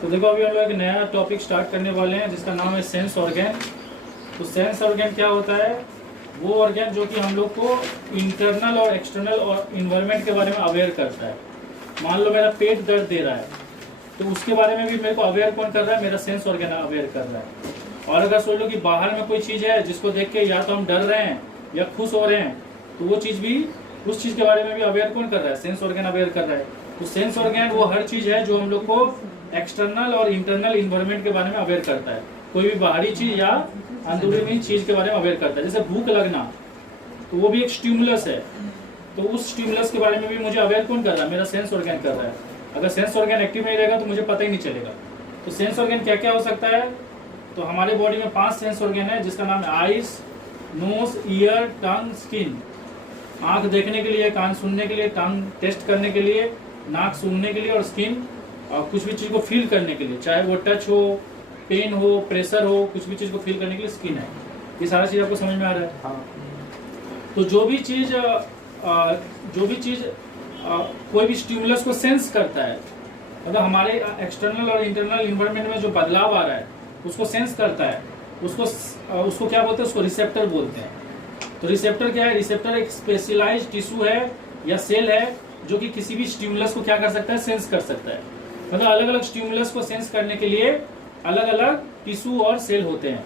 तो देखो अभी हम लोग एक नया टॉपिक स्टार्ट करने वाले हैं जिसका नाम है सेंस ऑर्गन। तो सेंस ऑर्गन क्या होता है? वो ऑर्गन जो कि हम लोग को इंटरनल और एक्सटर्नल और इन्वायरमेंट के बारे में अवेयर करता है। मान लो मेरा पेट दर्द दे रहा है तो उसके बारे में भी मेरे को अवेयर कौन कर रहा है? मेरा सेंस ऑर्गन अवेयर कर रहा है। और अगर सोच लो कि बाहर में कोई चीज़ है जिसको देख के या तो हम डर रहे हैं या खुश हो रहे हैं, तो वो चीज़ भी, उस चीज़ के बारे में भी अवेयर कौन कर रहा है? सेंस ऑर्गन अवेयर कर रहा है। तो सेंस ऑर्गन वो हर चीज़ है जो हम लोग को एक्सटर्नल और इंटरनल इन्वायरमेंट के बारे में अवेयर करता है। कोई भी बाहरी चीज़ या अंदरूनी चीज़ के बारे में अवेयर करता है। जैसे भूख लगना, तो वो भी एक स्टिमुलस है। तो उस स्टिमुलस के बारे में भी मुझे अवेयर कौन कर रहा है? मेरा सेंस ऑर्गन कर रहा है। अगर सेंस ऑर्गन एक्टिव नहीं रहेगा तो मुझे पता ही नहीं चलेगा। तो सेंस ऑर्गन क्या क्या हो सकता है? तो हमारे बॉडी में 5 सेंस ऑर्गन है जिसका नाम है आइज, नोज, ईयर, टंग, स्किन। आंख देखने के लिए, कान सुनने के लिए, टंग टेस्ट करने के लिए, नाक सूंघने के लिए, और स्किन कुछ भी चीज को फील करने के लिए, चाहे वो टच हो, पेन हो, प्रेशर हो, कुछ भी चीज को फील करने के लिए स्किन है। ये सारा चीज आपको समझ में आ रहा है? हाँ। तो जो भी चीज कोई भी स्टिमुलस को सेंस करता है, मतलब हमारे एक्सटर्नल और इंटरनल इन्वायरमेंट में जो बदलाव आ रहा है उसको सेंस करता है, उसको क्या बोलते हैं? उसको रिसेप्टर बोलते हैं। तो रिसेप्टर क्या है? रिसेप्टर एक स्पेशलाइज्ड टिश्यू है या सेल है जो कि किसी भी स्टिमुलस को क्या कर सकता है? सेंस कर सकता है। मतलब अलग अलग स्टिमुलस को सेंस करने के लिए अलग अलग टिश्यू और सेल होते हैं।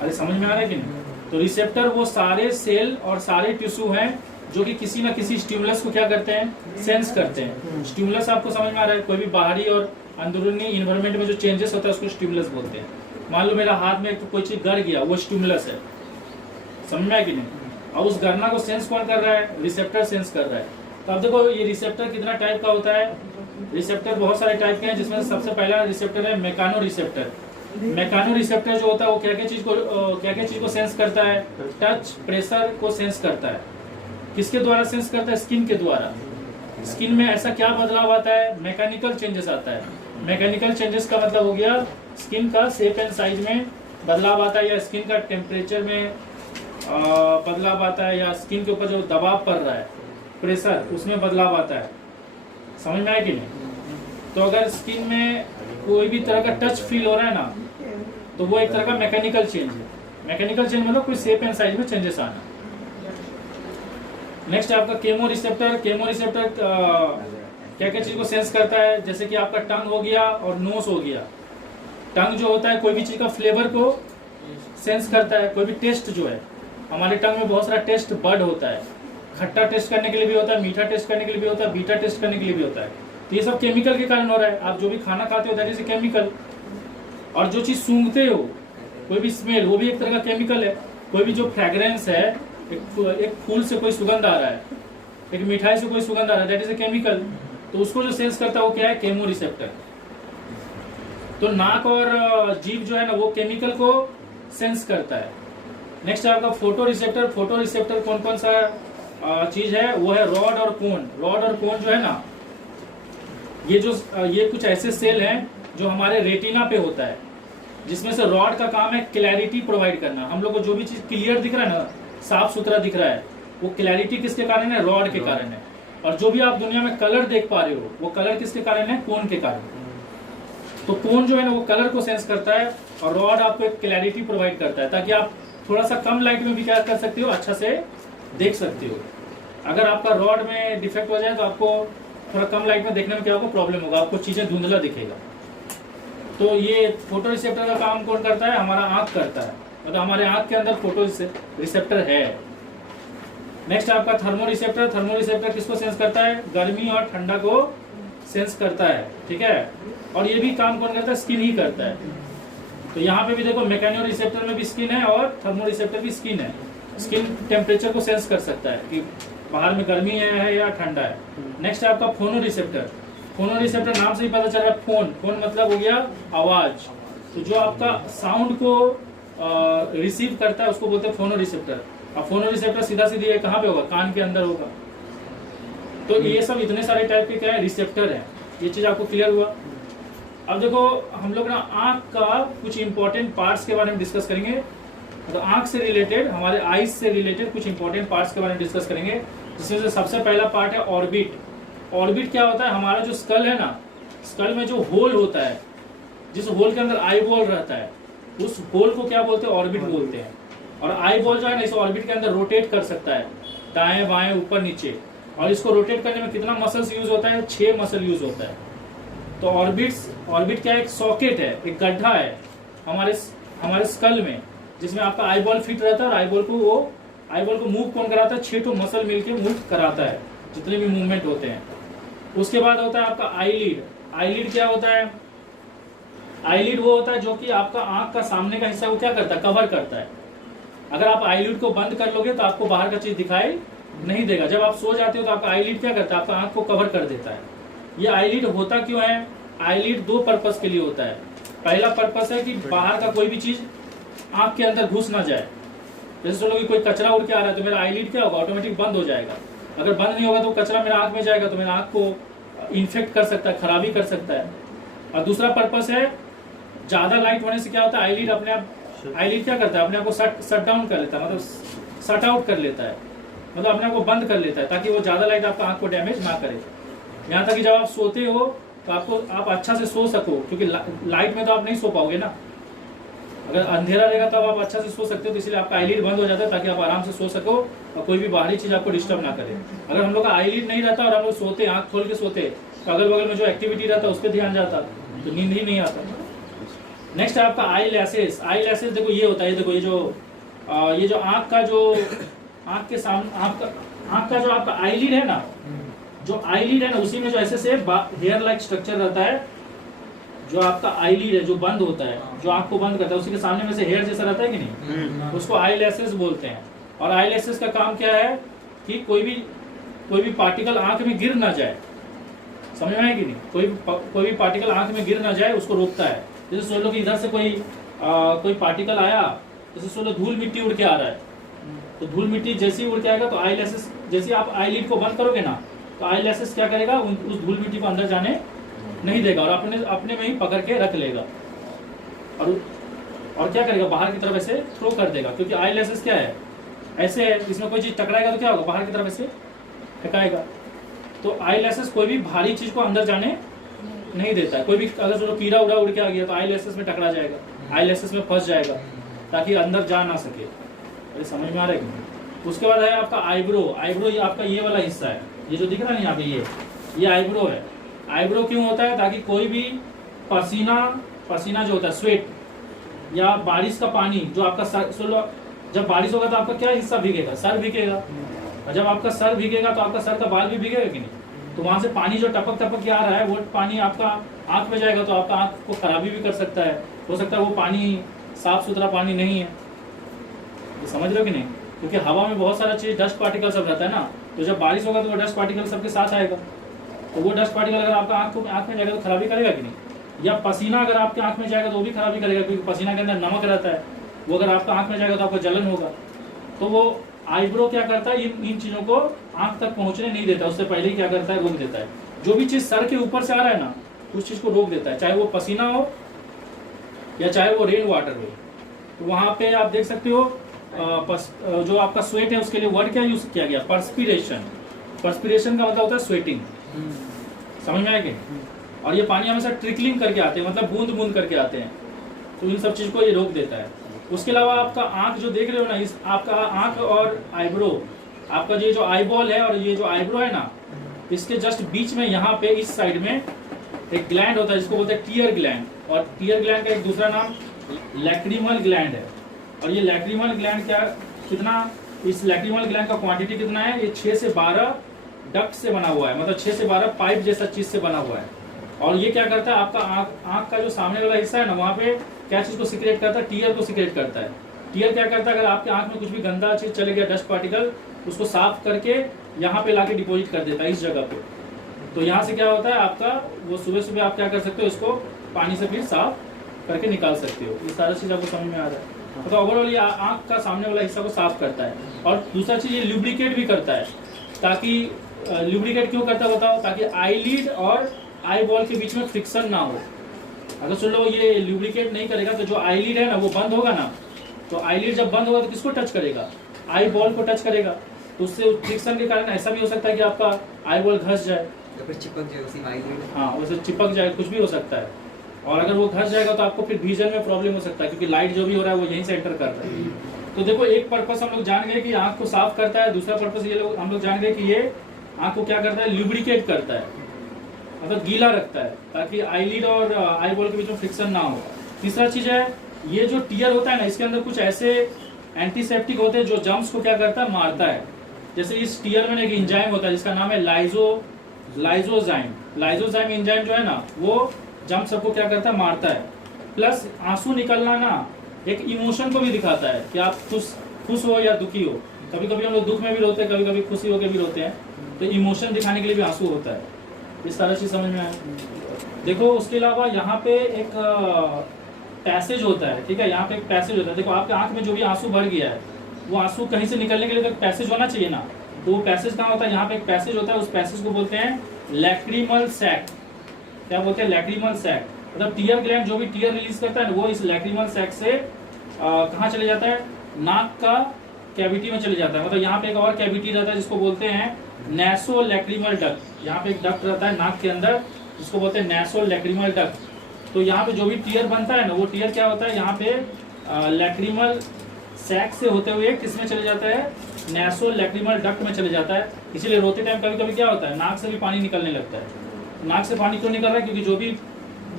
अरे समझ में आ रहा है कि नहीं? तो रिसेप्टर वो सारे सेल और सारे टिश्यू हैं जो कि किसी न किसी स्टिमुलस को क्या करते हैं? सेंस करते हैं। स्टिमुलस आपको समझ में आ रहा है? कोई भी बाहरी और अंदरूनी इन्वायरमेंट में जो चेंजेस होता है उसको स्टिमुलस बोलते हैं। मान लो मेरा हाथ में तो कोई चीज गड़ गया, वो स्टिमुलस है। समझ में आया कि नहीं? और उस गड़ना को सेंस कौन कर रहा है? रिसेप्टर सेंस कर रहा है। तो अब देखो ये रिसेप्टर कितना टाइप का होता है? रिसेप्टर बहुत सारे टाइप के हैं, जिसमें सबसे पहला रिसेप्टर है मैकानो रिसेप्टर। मैकानो रिसेप्टर जो होता है वो क्या क्या चीज को सेंस करता है? टच, प्रेशर को सेंस करता है। किसके द्वारा सेंस करता है? स्किन के द्वारा। स्किन में ऐसा क्या बदलाव आता है? मैकेनिकल चेंजेस आता है। मैकेनिकल चेंजेस का मतलब हो गया स्किन का शेप एंड साइज में बदलाव आता है, या स्किन का टेम्परेचर में बदलाव आता है, या स्किन के ऊपर जो दबाव पड़ रहा है, प्रेशर, उसमें बदलाव आता है। समझ में आया कि नहीं? तो अगर स्किन में कोई भी तरह का टच फील हो रहा है ना, तो वो एक तरह का मैकेनिकल चेंज है। मैकेनिकल चेंज मतलब कोई शेप एंड साइज में चेंजेस आना। नेक्स्ट आपका केमो रिसेप्टर। केमो रिसेप्टर क्या क्या चीज को सेंस करता है? जैसे कि आपका टंग हो गया और नोज हो गया। टंग जो होता है कोई भी चीज का फ्लेवर को सेंस करता है। कोई भी टेस्ट जो है, हमारे टंग में बहुत सारा टेस्ट बड होता है। खट्टा टेस्ट करने के लिए भी होता है, मीठा टेस्ट करने के लिए भी होता है, बीटा टेस्ट करने के लिए भी होता है। तो ये सब केमिकल के कारण हो रहा है। आप जो भी खाना खाते हो दैट इज केमिकल। और जो चीज सूंघते हो, कोई भी स्मेल, वो भी एक तरह का केमिकल है। कोई भी जो फ्रेग्रेंस है, एक फूल से कोई सुगंध आ रहा है, एक मिठाई से कोई सुगंध आ रहा है, दैट इज ए केमिकल। तो उसको जो सेंस करता है वो क्या है? Chemo receptor. तो नाक और जीभ जो है ना, वो केमिकल को सेंस करता है। नेक्स्ट है आपका फोटो रिसेप्टर। फोटो रिसेप्टर कौन कौन सा चीज है? वो है रॉड और कोन। रॉड और कोन जो है ना, ये कुछ ऐसे सेल हैं जो हमारे रेटिना पे होता है, जिसमें से रॉड का काम है क्लैरिटी प्रोवाइड करना। हम लोग को जो भी चीज क्लियर दिख रहा है ना, साफ सुथरा दिख रहा है, वो क्लैरिटी किसके कारण है? रॉड के कारण है। और जो भी आप दुनिया में कलर देख पा रहे हो, वो कलर किसके कारण है? कोन के कारण। तो कोन जो है ना, वो कलर को सेंस करता है, और रॉड आपको एक क्लैरिटी प्रोवाइड करता है, ताकि आप थोड़ा सा कम लाइट में भी क्या कर सकते हो? अच्छा से देख सकते हो। अगर आपका रॉड में डिफेक्ट हो जाए तो आपको थोड़ा कम लाइट में देखने में क्या होगा? प्रॉब्लम होगा, आपको चीजें धुंधला दिखेगा। तो ये फोटो रिसेप्टर का काम कौन करता है? हमारा आंख करता है। मतलब हमारे आंख के अंदर फोटो रिसेप्टर है। नेक्स्ट आपका थर्मो रिसेप्टर। थर्मो रिसेप्टर किसको सेंस करता है? गर्मी और ठंडा को सेंस करता है। ठीक है। और ये भी काम कौन करता है? स्किन ही करता है। तो यहाँ पे भी देखो, मैकेनो रिसेप्टर में भी स्किन है और थर्मो रिसेप्टर भी स्किन है। स्किन टेम्परेचर को सेंस कर सकता है कि बाहर में गर्मी है या ठंडा है। नेक्स्ट है आपका फोनो रिसेप्टर। फोनो रिसेप्टर नाम से ही पता चल रहा है, फोन मतलब हो गया आवाज। तो जो आपका साउंड को रिसीव करता है उसको बोलते हैं फोनो रिसेप्टर। अब फोनो रिसेप्टर सीधा सीधी कहाँ पे होगा? कान के अंदर होगा। तो ये सब इतने सारे टाइप के क्या है? रिसेप्टर है। ये चीज आपको क्लियर हुआ? अब देखो हम लोग ना आंख का कुछ इंपॉर्टेंट पार्ट्स के बारे में डिस्कस करेंगे। तो आंख से रिलेटेड, हमारे आईज से रिलेटेड कुछ इंपॉर्टेंट पार्ट्स के बारे में डिस्कस करेंगे, जिसमें से सबसे पहला पार्ट है ऑर्बिट। ऑर्बिट क्या होता है? हमारा जो स्कल है ना, स्कल में जो होल होता है, जिस होल के अंदर आई बॉल रहता है, उस होल को क्या बोलते हैं? ऑर्बिट बोलते हैं। और आई बॉल जो है ना, इस ऑर्बिट के अंदर रोटेट कर सकता है, दाएं बाएं ऊपर नीचे। और इसको रोटेट करने में कितना मसल्स यूज होता है? 6 मसल यूज होता है। तो ऑर्बिट क्या, एक सॉकेट है, एक गड्ढा है हमारे स्कल में, जिसमें आपका आई बॉल फिट रहता है। और आई बॉल को मूव कौन कराता है? 6 मसल मिलके मूव कराता है, जितने भी मूवमेंट होते हैं। उसके बाद होता है आपका आईलिड। आईलिड क्या होता है? आईलिड वो होता है जो कि आपका आंख का सामने का हिस्सा को क्या करता है? कवर करता है। अगर आप आईलिड को बंद कर लोगे तो आपको बाहर का चीज दिखाई नहीं देगा। जब आप सो जाते हो तो आपका आईलिड क्या करता है? आपका आंख को कवर कर देता है। ये आईलिड होता क्यों है? आईलिड 2 पर्पस के लिए होता है। पहला पर्पस है कि बाहर का कोई भी चीज आंख के अंदर घुस ना जाए। जैसे सोचो कि कोई कचरा उड़ के आ रहा है तो मेरा आईलिड क्या होगा? ऑटोमेटिक बंद हो जाएगा। अगर बंद नहीं होगा तो कचरा मेरा आंख में जाएगा तो मेरा आंख को इन्फेक्ट कर सकता है, खराबी कर सकता है। और दूसरा पर्पस है, ज्यादा लाइट होने से क्या होता है? आईलिड क्या करता है? अपने आप को शट डाउन कर लेता है, मतलब शट आउट कर लेता है, मतलब अपने आप को बंद कर लेता है, ताकि वो ज्यादा लाइट आपका आंख को डैमेज ना करे। यहाँ तक कि जब आप सोते हो तो आप अच्छा से सो सको, क्योंकि लाइट में तो आप नहीं सो पाओगे ना। अगर अंधेरा रहेगा तब आप अच्छा से सो सकते हो, तो इसलिए आपका आईलिड बंद हो जाता है ताकि आप आराम से सो सको और कोई भी बाहरी चीज आपको डिस्टर्ब ना करे। अगर हम लोग का आईलिड नहीं रहता और हम लोग सोते, आंख खोल के सोते, तो अगल बगल में जो एक्टिविटी रहता है उस पर ध्यान जाता, तो नींद ही नहीं आता। नेक्स्ट है आपका आई लैसेस। आई लैसेस देखो ये होता है, देखो ये जो आंख का जो आपका आईलिड है ना, जो आईलिड है ना, उसी में जो ऐसे से हेयर लाइक स्ट्रक्चर रहता है। जो आपका आईलिड है जो बंद होता है, जो आंख को बंद करता है, उसी के सामने में से हेयर जैसा रहता है कि नहीं, उसको आई लैसेस बोलते हैं। और आई लैसेस का काम क्या है कि कोई भी पार्टिकल आंख में गिर ना जाए। समझ में आए कि नहीं? कोई भी पार्टिकल आंख में गिर ना जाए, उसको रोकता है। जैसे सोच लो कि इधर से कोई पार्टिकल आया, जैसे सोच लो धूल मिट्टी उड़ के आ रहा है, तो धूल मिट्टी जैसे ही उड़ के आएगा तो आई लैसेस, जैसे आप आईलिड को बंद करोगे ना, तो आई लैसेस क्या करेगा? उस धूल मिट्टी को अंदर जाने नहीं देगा और अपने में ही पकड़ के रख लेगा। और क्या करेगा? बाहर की तरफ ऐसे थ्रो कर देगा, क्योंकि आई लैसेस क्या है? ऐसे है, इसमें कोई चीज टकराएगा तो क्या होगा? बाहर की तरफ ऐसे फेंकाएगा। तो आई लैसेस कोई भी भारी चीज को अंदर जाने नहीं देता है। कोई भी अगर चलो कीड़ा उड़ के आ गया तो आई लैसेस में टकरा जाएगा, आई लैसेस में फंस जाएगा, ताकि अंदर जा ना सके। अरे समझ में आ रहा है? उसके बाद है आपका आईब्रो। आईब्रो ये आपका ये वाला हिस्सा है, ये जो दिख रहा है ना यहाँ पे, ये आईब्रो है। आईब्रो क्यों होता है? ताकि कोई भी पसीना जो होता है, स्वेट या बारिश का पानी जो आपका सर, जब बारिश होगा तो आपका क्या हिस्सा भीगेगा? सर भीगेगा। और जब आपका सर भीगेगा तो आपका सर का बाल भी भीगेगा कि नहीं? तो वहां से पानी जो टपक के आ रहा है, वो पानी आपका आंख में जाएगा तो आपका आंख को खराबी भी कर सकता है। हो सकता है वो पानी साफ सुथरा पानी नहीं है। तो समझ रहे हो कि नहीं? क्योंकि हवा में बहुत सारा चीज, डस्ट पार्टिकल सब रहता है ना, तो जब बारिश होगा तो वो डस्ट पार्टिकल सबके साथ आएगा। तो वो डस्ट पार्टिकल अगर आपका आंख में जाएगा तो खराबी करेगा कि नहीं? या पसीना अगर आपके आंख में जाएगा तो वो भी खराबी करेगा, क्योंकि पसीना के अंदर नमक रहता है, वो अगर आपका आंख में जाएगा तो आपको जलन होगा। तो वो आईब्रो क्या करता है? इन चीजों को आंख तक पहुंचने नहीं देता, उससे पहले ही क्या करता है? रोक देता है। जो भी चीज सर के ऊपर से आ रहा है ना, उस चीज को रोक देता है, चाहे वो पसीना हो या चाहे वो रेन वाटर हो। तो वहां पे आप देख सकते हो जो आपका स्वेट है उसके लिए वर्ड क्या यूज किया गया? पर्सपिरेशन। पर्सपिरेशन का मतलब होता है स्वेटिंग। समझ में आएगी? और ये पानी हमेशा ट्रिकलिंग करके आते हैं, मतलब बूंद बूंद करके आते हैं। तो इन सब चीज को ये रोक देता है। उसके अलावा आपका आंख जो देख रहे हो ना, इस आपका आंख और आईब्रो, आपका ये जो आई बॉल है और ये जो आईब्रो है ना, इसके जस्ट बीच में यहाँ पे इस साइड में एक ग्लैंड होता है जिसको बोलते हैं टीयर ग्लैंड। और टीयर ग्लैंड का एक दूसरा नाम लैक्रिमल ग्लैंड है। और ये लैक्रिमल ग्लैंड इस लैक्रिमल ग्लैंड का क्वांटिटी कितना है? ये 6 से 12 डक्ट से बना हुआ है, मतलब 6 से 12 पाइप जैसा चीज से बना हुआ है। और ये क्या करता है? आपका आंख का जो सामने वाला हिस्सा है ना, वहाँ पे क्या चीज को सिक्रेट करता है? टीयर को सिक्रेट करता है। टीयर क्या करता है? अगर आपके आंख में कुछ भी गंदा चीज चले गया, डस्ट पार्टिकल, उसको साफ करके यहाँ पे लाके डिपोजिट कर देता है इस जगह पे। तो यहाँ से क्या होता है? आपका वो सुबह आप क्या कर सकते हो? इसको पानी से फिर साफ करके निकाल सकते हो। ये सारा चीज आपको समझ में आ रहा है? तो ओवरऑल ये आंख का सामने वाला हिस्सा को साफ करता है। और दूसरा चीज ये लुब्रिकेट भी करता है, ताकि लुब्रिकेट क्यों करता है बताओ? ताकि आईलिड और आई बॉल के बीच में फ्रिक्शन ना हो। अगर चलो ये लुब्रिकेट नहीं करेगा तो जो आईलिड है ना वो बंद होगा ना, तो आईलिड जब बंद होगा तो किसको टच करेगा? आई बॉल को टच करेगा। तो उससे फ्रिक्शन के कारण ऐसा भी हो सकता है कि आपका आई बॉल घस जाए। तो फिर चिपक जाए उसी आईलिड। हाँ, वैसे चिपक जाए, कुछ भी हो सकता है। और अगर वो घस जाएगा तो आपको फिर विजन में प्रॉब्लम हो सकता है, क्योंकि लाइट जो भी हो रहा है वो यहीं से एंटर कर रहा है। तो देखो, एक पर्पस हम लोग जान गए कि आंख को साफ करता है, दूसरा पर्पस ये लोग हम लोग जान गए कि ये आंख को क्या करता है, ल्यूब्रिकेट करता है, मतलब गीला रखता है, ताकि आईलिड और आई बॉल के बीच में फ्रिक्शन ना हो। तीसरा चीज है, ये जो टीयर होता है ना, इसके अंदर कुछ ऐसे एंटीसेप्टिक होते हैं जो जर्म्स को क्या करता है, मारता है। जैसे इस टीयर में एक एंजाइम होता है जिसका नाम है लाइजोजाइम। लाइजोजाइम एंजाइम जो है ना, वो जर्म सबको क्या करता है, मारता है। प्लस आंसू निकलना ना एक इमोशन को भी दिखाता है कि आप खुश हो या दुखी हो। कभी कभी हम लोग दुख में भी रोते हैं, कभी कभी खुशी होकर भी रोते हैं, तो इमोशन दिखाने के लिए भी आंसू होता है। इस तरह से समझ में आया। देखो, उसके अलावा यहाँ पे एक पैसेज होता है, ठीक है, यहाँ पे एक पैसेज होता है। देखो, आपके आंख में जो भी आंसू भर गया है, वो आंसू कहीं से निकलने के लिए तो एक पैसेज होना चाहिए ना। तो वो पैसेज कहाँ होता है, यहाँ पे एक पैसेज होता है, उस पैसेज को बोलते हैं लैक्रिमल सैक। क्या बोलते हैं, लैक्रिमल सैक। मतलब टीयर ग्लैंड जो भी टीयर रिलीज करता है ना, वो इस लैक्रिमल सैक से कहाँ चले जाता है, नाक का कैविटी में चले जाता है। मतलब यहाँ पे एक और कैविटी रहता है जिसको बोलते हैं नैसो लैक्रिमल डक्ट। यहाँ पे एक डक्ट रहता है नाक के अंदर जिसको बोलते हैं नैसो लैक्रिमल डक्ट। तो यहाँ पे जो भी टीयर बनता है ना, वो टीयर क्या होता है, यहाँ पे लैक्रिमल सैक से होते हुए किसमें चले जाता है, नैसो लैक्रिमल डक्ट में चले जाता है। इसीलिए रोते टाइम कभी कभी क्या होता है, नाक से भी पानी निकलने लगता है। नाक से पानी क्यों निकल रहा है, क्योंकि जो भी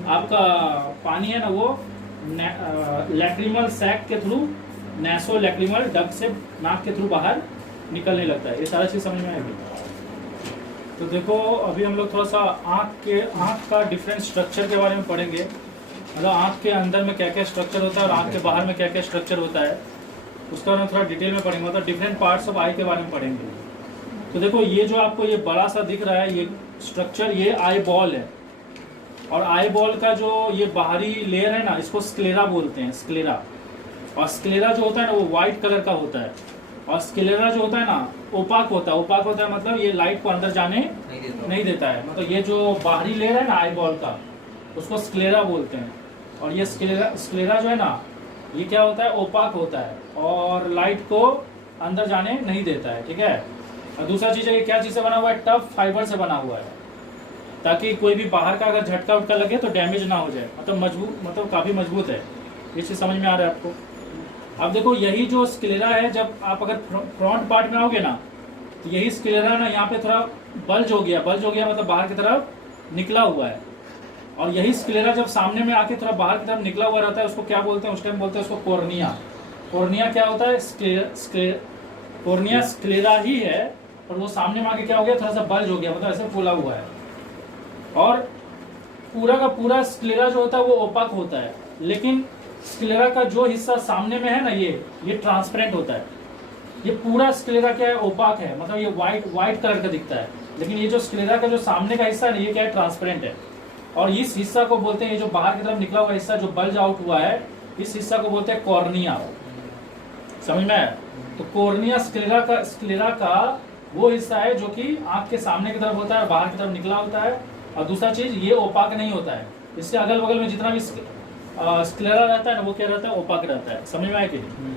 आपका पानी है ना, वो लैक्रिमल सैक के थ्रू नैसो लैक्रिमल डक्ट से नाक के थ्रू बाहर निकलने लगता है। ये सारा चीज समझ में आएगी। तो देखो, अभी हम लोग थोड़ा सा आंख का डिफरेंट स्ट्रक्चर के बारे में पढ़ेंगे। मतलब आंख के अंदर में क्या क्या स्ट्रक्चर होता है और आंख के बाहर में क्या क्या स्ट्रक्चर होता है, उसका हम थोड़ा डिटेल में पढ़ेंगे। मतलब डिफरेंट पार्ट्स ऑफ आई के बारे में पढ़ेंगे। तो देखो, ये जो आपको ये बड़ा सा दिख रहा है, ये स्ट्रक्चर, ये आई बॉल है। और आई बॉल का जो ये बाहरी लेयर है ना, इसको स्क्लेरा बोलते हैं, स्क्लेरा। और स्क्लेरा जो होता है ना, वो व्हाइट कलर का होता है। और स्क्लेरा जो होता है ना, ओपाक होता है। ओपाक होता है मतलब ये लाइट को अंदर जाने नहीं देता है। मतलब ये जो बाहरी लेयर है ना आई बॉल का, उसको स्क्लेरा बोलते हैं। और ये स्क्लेरा जो है ना, ये क्या होता है, ओपाक होता है और लाइट को अंदर जाने नहीं देता है, ठीक है। और दूसरा चीज है, ये क्या चीज से बना हुआ है, टफ फाइबर से बना हुआ है, ताकि कोई भी बाहर का अगर झटका उटका लगे तो डैमेज ना हो जाए। मतलब मजबूत, मतलब काफी मजबूत है। ये चीज समझ में आ रहा है आपको। अब देखो, यही जो स्क्लेरा है, जब आप अगर फ्रंट पार्ट में आओगे ना, तो यही स्क्लेरा ना यहाँ पे थोड़ा बल्ज हो गया मतलब बाहर की तरफ निकला हुआ है। और यही स्क्लेरा जब सामने में आके थोड़ा बाहर की तरफ निकला हुआ रहता है, उसको क्या बोलते हैं, उस टाइम बोलते हैं उसको कॉर्निया। कॉर्निया क्या होता है, कॉर्निया स्क्लेरा ही है, और वो सामने में आके क्या हो गया, थोड़ा सा बल्ज हो गया, मतलब ऐसे फूला हुआ है। और पूरा का पूरा स्क्लेरा जो होता है वो ओपाक होता है, लेकिन स्क्लेरा का जो हिस्सा सामने में है ना, ये ट्रांसपेरेंट होता है। ये पूरा स्क्लेरा क्या है, ओपाक है, मतलब ये व्हाइट कलर का दिखता है। लेकिन ये जो स्क्लेरा का जो सामने का हिस्सा है ना, ये क्या है, ट्रांसपेरेंट है। और इस हिस्सा को बोलते हैं, ये जो बाहर की तरफ निकला हुआ हिस्सा जो बल्ज आउट हुआ है, इस हिस्सा को बोलते हैं कॉर्निया। समझ में आया। तो कॉर्निया स्क्लेरा का वो हिस्सा है जो कि आंख के सामने की तरफ होता है, बाहर की तरफ निकला होता है। और दूसरा चीज, ये ओपाक नहीं होता है। इसके अगल बगल में जितना भी स्क्लेरा रहता है ना, वो क्या रहता है, ओपाक रहता है। समझ में आया कि नहीं।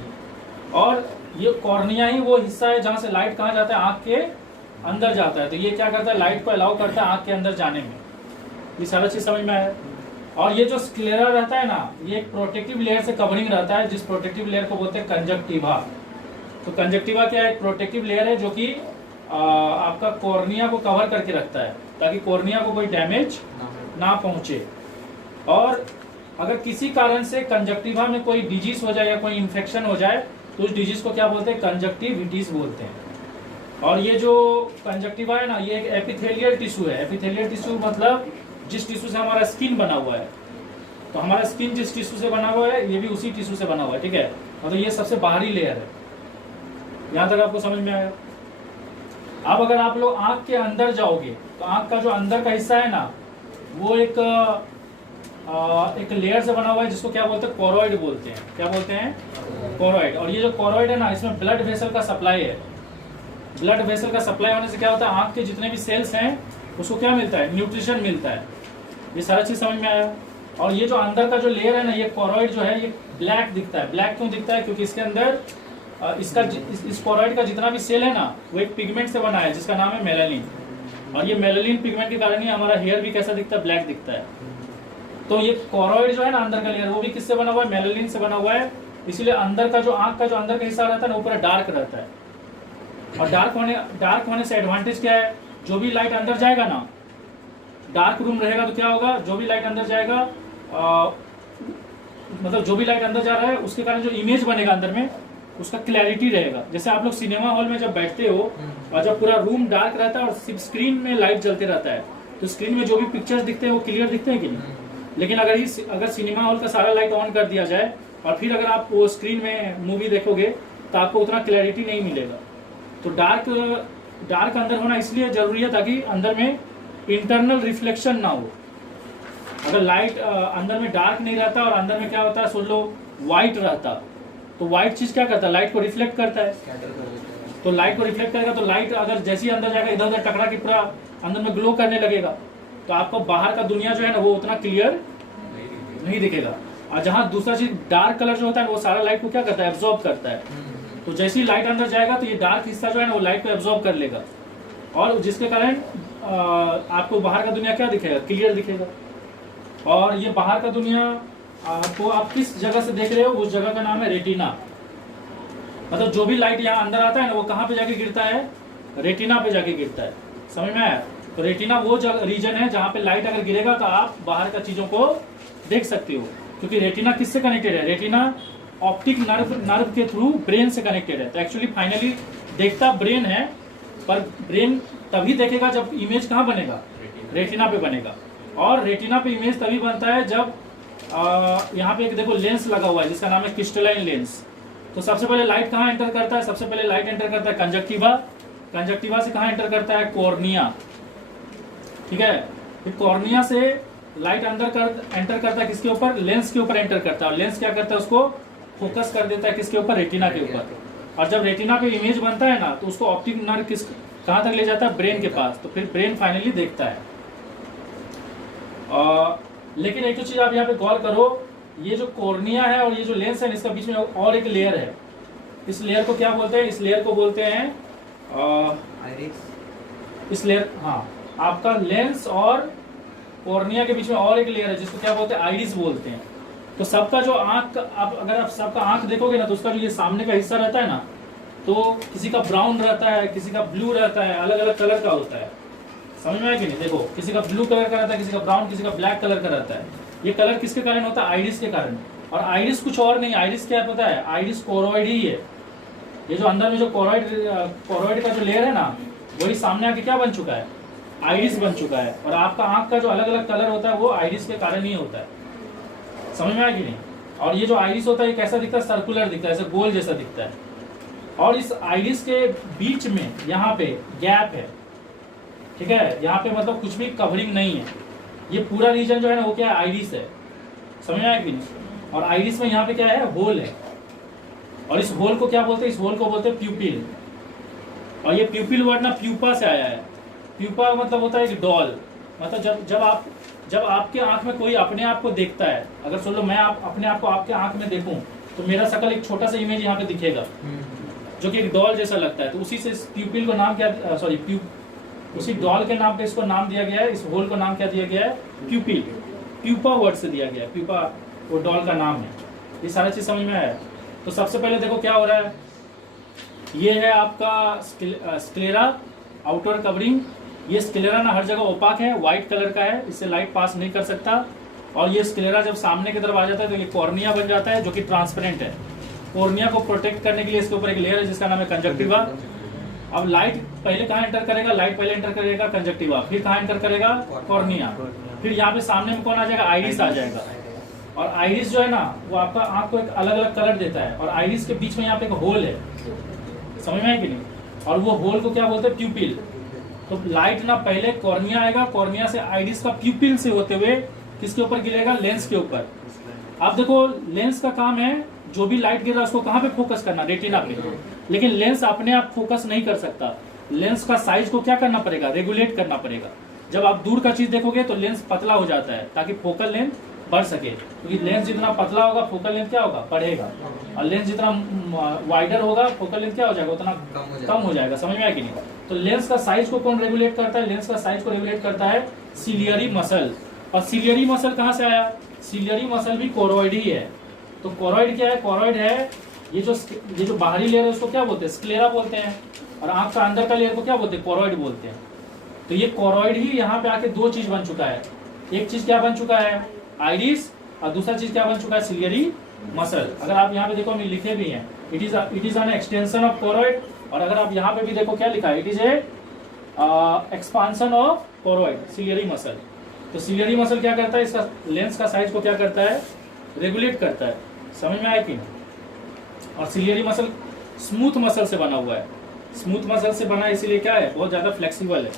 और ये कॉर्निया ही वो हिस्सा है जहां से लाइट कहाँ जाता है, आंख के अंदर जाता है। तो ये क्या करता है, लाइट को अलाउ करता है आंख के अंदर जाने में। ये सारा चीज समझ में आया। और ये जो स्क्लेरा रहता है ना, ये एक प्रोटेक्टिव लेयर से कवरिंग रहता है, जिस प्रोटेक्टिव लेयर को बोलते हैं कंजक्टिवा। तो कंजक्टिवा क्या है, एक प्रोटेक्टिव लेयर है जो कि आपका कॉर्निया को कवर करके रखता है, ताकि कॉर्निया को कोई डैमेज ना पहुंचे। और अगर किसी कारण से कंजक्टिवा में कोई डिजीज हो जाए या कोई इन्फेक्शन हो जाए, तो उस डिजीज को क्या बोलते हैं, कंजक्टिविटीज बोलते हैं। और ये जो कंजक्टिवा है ना, ये एक एपिथेलियल टिश्यू है। एपिथेलियल टिश्यू मतलब जिस टिश्यू से हमारा स्किन बना हुआ है। तो हमारा स्किन जिस टिश्यू से बना हुआ है, ये भी उसी टिश्यू से बना हुआ है, ठीक है। मतलब ये सबसे बाहरी लेयर है। यहां तक आपको समझ में आया। अब अगर आप लोग आंख के अंदर जाओगे, तो आंख का जो अंदर का हिस्सा है ना, वो एक लेयर से बना हुआ है, जिसको क्या बोलते हैं, कोरोइड बोलते हैं। क्या बोलते हैं, कोरोइड। और ये जो कोरोइड है ना, इसमें ब्लड वेसल का सप्लाई है। ब्लड वेसल का सप्लाई होने से क्या होता है, आंख के जितने भी सेल्स हैं उसको क्या मिलता है, न्यूट्रिशन मिलता है। ये सारा चीज समझ में आया। और ये जो अंदर का जो लेयर है ना, ये कोरोइड जो है, ये ब्लैक दिखता है। ब्लैक क्यों दिखता है, क्योंकि इसके अंदर इस कोरोइड का जितना भी सेल है ना, वो एक पिगमेंट से बना है जिसका नाम है मेलानिन। और ये मेलानिन पिगमेंट के कारण ही हमारा हेयर भी कैसा दिखता है, ब्लैक दिखता है। तो ये कोरोइड जो है ना अंदर का लेयर, वो भी किससे बना हुआ है, मेलानिन से बना हुआ है। इसीलिए अंदर का जो आंख का जो अंदर का हिस्सा रहता है ना, वो पूरा डार्क रहता है। और डार्क होने से एडवांटेज क्या है, जो भी लाइट अंदर जाएगा ना, डार्क रूम रहेगा तो क्या होगा, जो भी लाइट अंदर जाएगा मतलब जो भी लाइट अंदर जा रहा है उसके कारण जो इमेज बनेगा अंदर में, उसका क्लैरिटी रहेगा। जैसे आप लोग सिनेमा हॉल में जब बैठते हो और जब पूरा रूम डार्क रहता है और सिर्फ स्क्रीन में लाइट जलते रहता है, तो स्क्रीन में जो भी पिक्चर्स दिखते हैं वो क्लियर दिखते हैं कि नहीं। लेकिन अगर सिनेमा हॉल का सारा लाइट ऑन कर दिया जाए और फिर अगर आप वो स्क्रीन में मूवी देखोगे तो आपको उतना क्लैरिटी नहीं मिलेगा। तो डार्क अंदर होना इसलिए जरूरी है ताकि अंदर में इंटरनल रिफ्लेक्शन ना हो। अगर लाइट अंदर में डार्क नहीं रहता और अंदर में क्या होता है, सोच लो व्हाइट रहता, तो व्हाइट चीज क्या करता है, लाइट को रिफ्लेक्ट करता है। तो लाइट को रिफ्लेक्ट करेगा तो लाइट अगर जैसे ही अंदर जाएगा इधर उधर टकरा के पूरा अंदर में ग्लो करने लगेगा, तो आपको बाहर का दुनिया जो है ना वो उतना क्लियर नहीं दिखेगा। और जहाँ दूसरा चीज डार्क कलर जो होता है वो सारा लाइट को क्या करता है, एब्जॉर्ब करता है। तो जैसे ही लाइट अंदर जाएगा तो ये डार्क हिस्सा जो है ना वो लाइट को एब्जॉर्ब कर लेगा, और जिसके कारण आपको बाहर का दुनिया क्या दिखेगा, क्लियर दिखेगा। और ये बाहर का दुनिया तो आप किस जगह से देख रहे हो, उस जगह का नाम है रेटिना। मतलब जो भी लाइट यहाँ अंदर आता है ना वो कहाँ पे जाके गिरता है, रेटिना पे जाके गिरता है। समझ में आया। तो रेटिना वो रीजन है जहाँ पे लाइट अगर गिरेगा तो आप बाहर का चीजों को देख सकते हो। क्योंकि रेटिना किससे कनेक्टेड है, रेटिना ऑप्टिक नर्व के थ्रू ब्रेन से कनेक्टेड है। तो एक्चुअली फाइनली देखता ब्रेन है, पर ब्रेन तभी देखेगा जब इमेज कहाँ बनेगा, रेटिना पे बनेगा। और रेटिना पे इमेज तभी बनता है जब यहाँ पे एक देखो लेंस लगा हुआ है जिसका नाम है क्रिस्टलाइन लेंस। तो सबसे पहले लाइट कहाँ एंटर करता है, सबसे पहले लाइट एंटर करता है कंजक्टिवा, कंजक्टिवा से कहाँ एंटर करता है, कॉर्निया। ठीक है, फिर कॉर्निया से लाइट एंटर करता है किसके ऊपर, लेंस के ऊपर एंटर करता है। और लेंस क्या करता है, उसको फोकस कर देता है किसके ऊपर, रेटिना के ऊपर। और जब रेटिना पे इमेज बनता है ना तो उसको ऑप्टिक नर्व कहाँ तक ले जाता है, ब्रेन के पास। तो फिर ब्रेन फाइनली देखता है। लेकिन एक तो चीज आप यहाँ पे गौर करो, ये जो कॉर्निया है और ये जो लेंस है इसका बीच में और एक लेयर है। इस लेयर को क्या बोलते हैं, इस लेयर को बोलते हैं आइरिस। इस लेयर, हाँ, आपका लेंस और कॉर्निया के बीच में और एक लेयर है जिसको क्या बोलते हैं, आइरिस बोलते हैं। तो सबका जो आंख, अगर आप सबका आंख देखोगे ना तो उसका जो ये सामने का हिस्सा रहता है ना, तो किसी का ब्राउन रहता है, किसी का ब्लू रहता है, अलग अलग कलर का होता है। समझ में आया कि नहीं। देखो किसी का ब्लू कलर का रहता है, किसी का ब्राउन, किसी का ब्लैक कलर का रहता है। ये कलर किसके कारण होता है, आइरिस के कारण। और आइरिस कुछ और नहीं, आइरिस क्या पता है, आइरिस कोरोइड ही है। ये जो अंदर में जो कोरोइड का जो लेयर है ना, वही सामने आके क्या बन चुका है, आइरिस बन चुका है। और आपका आंख का जो अलग अलग कलर होता है वो आइरिस के कारण ही होता है। समझ में आया कि नहीं। और ये जो आइरिस होता है ये कैसा दिखता है, सर्कुलर दिखता है, ऐसे गोल जैसा दिखता है। और इस आइरिस के बीच में यहाँ पे गैप है। ठीक है, यहाँ पे मतलब कुछ भी कवरिंग नहीं है। ये पूरा रीजन जो है ना वो क्या है, आइरिस है। समझ में आया कि नहीं। और आइरिस में यहाँ पे क्या है, होल है। और इस होल को क्या बोलते हैं, इस होल को बोलते हैं प्यूपिल। और ये प्यूपिल वर्ड ना प्यूपा से आया है। प्यूपा मतलब होता है एक डॉल। मतलब जब आपके आंख में कोई अपने आप को देखता है, अगर सोच लो मैं अपने आप को आपके आंख में देखूं तो मेरा शकल एक छोटा सा इमेज यहाँ पे दिखेगा जो कि एक डॉल जैसा लगता है। तो उसी से प्यूपिल को नाम क्या, सॉरी उसी डॉल के नाम पे इसको नाम दिया गया है। इस होल को नाम क्या दिया गया है, प्यूपिल। प्यूपा वर्ड से दिया गया है, प्यूपा वो डॉल का नाम है। ये सारा चीज समझ में आया। तो सबसे पहले देखो क्या हो रहा है, ये है आपका स्क्लेरा आउटर कवरिंग। ये स्क्लेरा ना हर जगह ओपाक है, व्हाइट कलर का है, इससे लाइट पास नहीं कर सकता। और ये स्क्लेरा जब सामने की तरफ आ जाता है तो ये कॉर्निया बन जाता है जो कि ट्रांसपेरेंट है। कॉर्निया को प्रोटेक्ट करने के लिए इसके ऊपर एक लेयर है जिसका नाम है कंजक्टिवा। अब लाइट पहले कहाँ एंटर करेगा, लाइट पहले एंटर करेगा कंजक्टिवा, फिर कहाँ एंटर करेगा, कॉर्निया। फिर यहाँ पे सामने में कौन आ जाएगा, आइरिस आ जाएगा। और आइरिस जो है ना वो आपका आंख को एक अलग अलग कलर देता है। और आइरिस के बीच में यहाँ पे एक होल है, समझ में आया कि नहीं। और वो होल को क्या बोलते हैं, प्यूपिल। तो लाइट ना पहले कॉर्निया आएगा, कॉर्निया से आइरिस का प्यूपिल से होते हुए किसके ऊपर गिरेगा, लेंस के ऊपर। अब देखो लेंस का काम है जो भी लाइट गिर रहा है उसको कहाँ पे फोकस करना, रेटिना पे। लेकिन लेंस अपने आप फोकस नहीं कर सकता। लेंस का साइज को क्या करना पड़ेगा, रेगुलेट करना पड़ेगा। जब आप दूर का चीज देखोगे तो लेंस पतला हो जाता है ताकि फोकल लेंथ बढ़ सके। क्योंकि लेंस जितना पतला होगा फोकल लेंथ क्या होगा, बढ़ेगा। और लेंस जितना वाइडर होगा फोकल लेंथ क्या हो जाएगा, उतना कम हो जाएगा। समझ में आया कि नहीं। तो लेंस का साइज को कौन रेगुलेट करता है? लेंस का साइज को रेगुलेट करता है सिलियरी मसल। और सिलियरी मसल कहाँ से आया? सिलियरी मसल भी कोरोइड ही है। तो कोरोइड क्या है? कोरोइड है ये जो बाहरी लेयर है उसको क्या बोलते हैं? स्क्लेरा बोलते हैं। और आंख का अंदर का लेयर को क्या बोलते हैं? कोरोइड बोलते हैं। तो ये कोरोइड ही यहाँ पे आके दो चीज बन चुका है। एक चीज क्या बन चुका है? आइरिस। और दूसरा चीज क्या बन चुका है? Ciliary muscle. अगर आप यहाँ पे देखो हम लिखे भी हैं, it is an extension of choroid. और अगर आप यहाँ पे भी देखो क्या लिखा है? It is a expansion of choroid, ciliary muscle. तो सिलियरी मसल क्या करता है? इसका लेंस का साइज को क्या करता है? रेगुलेट करता है। समझ में आया कि नहीं? और सिलियरी मसल स्मूथ मसल से बना हुआ है। स्मूथ मसल से बना इसीलिए क्या है? बहुत ज्यादा फ्लेक्सिबल है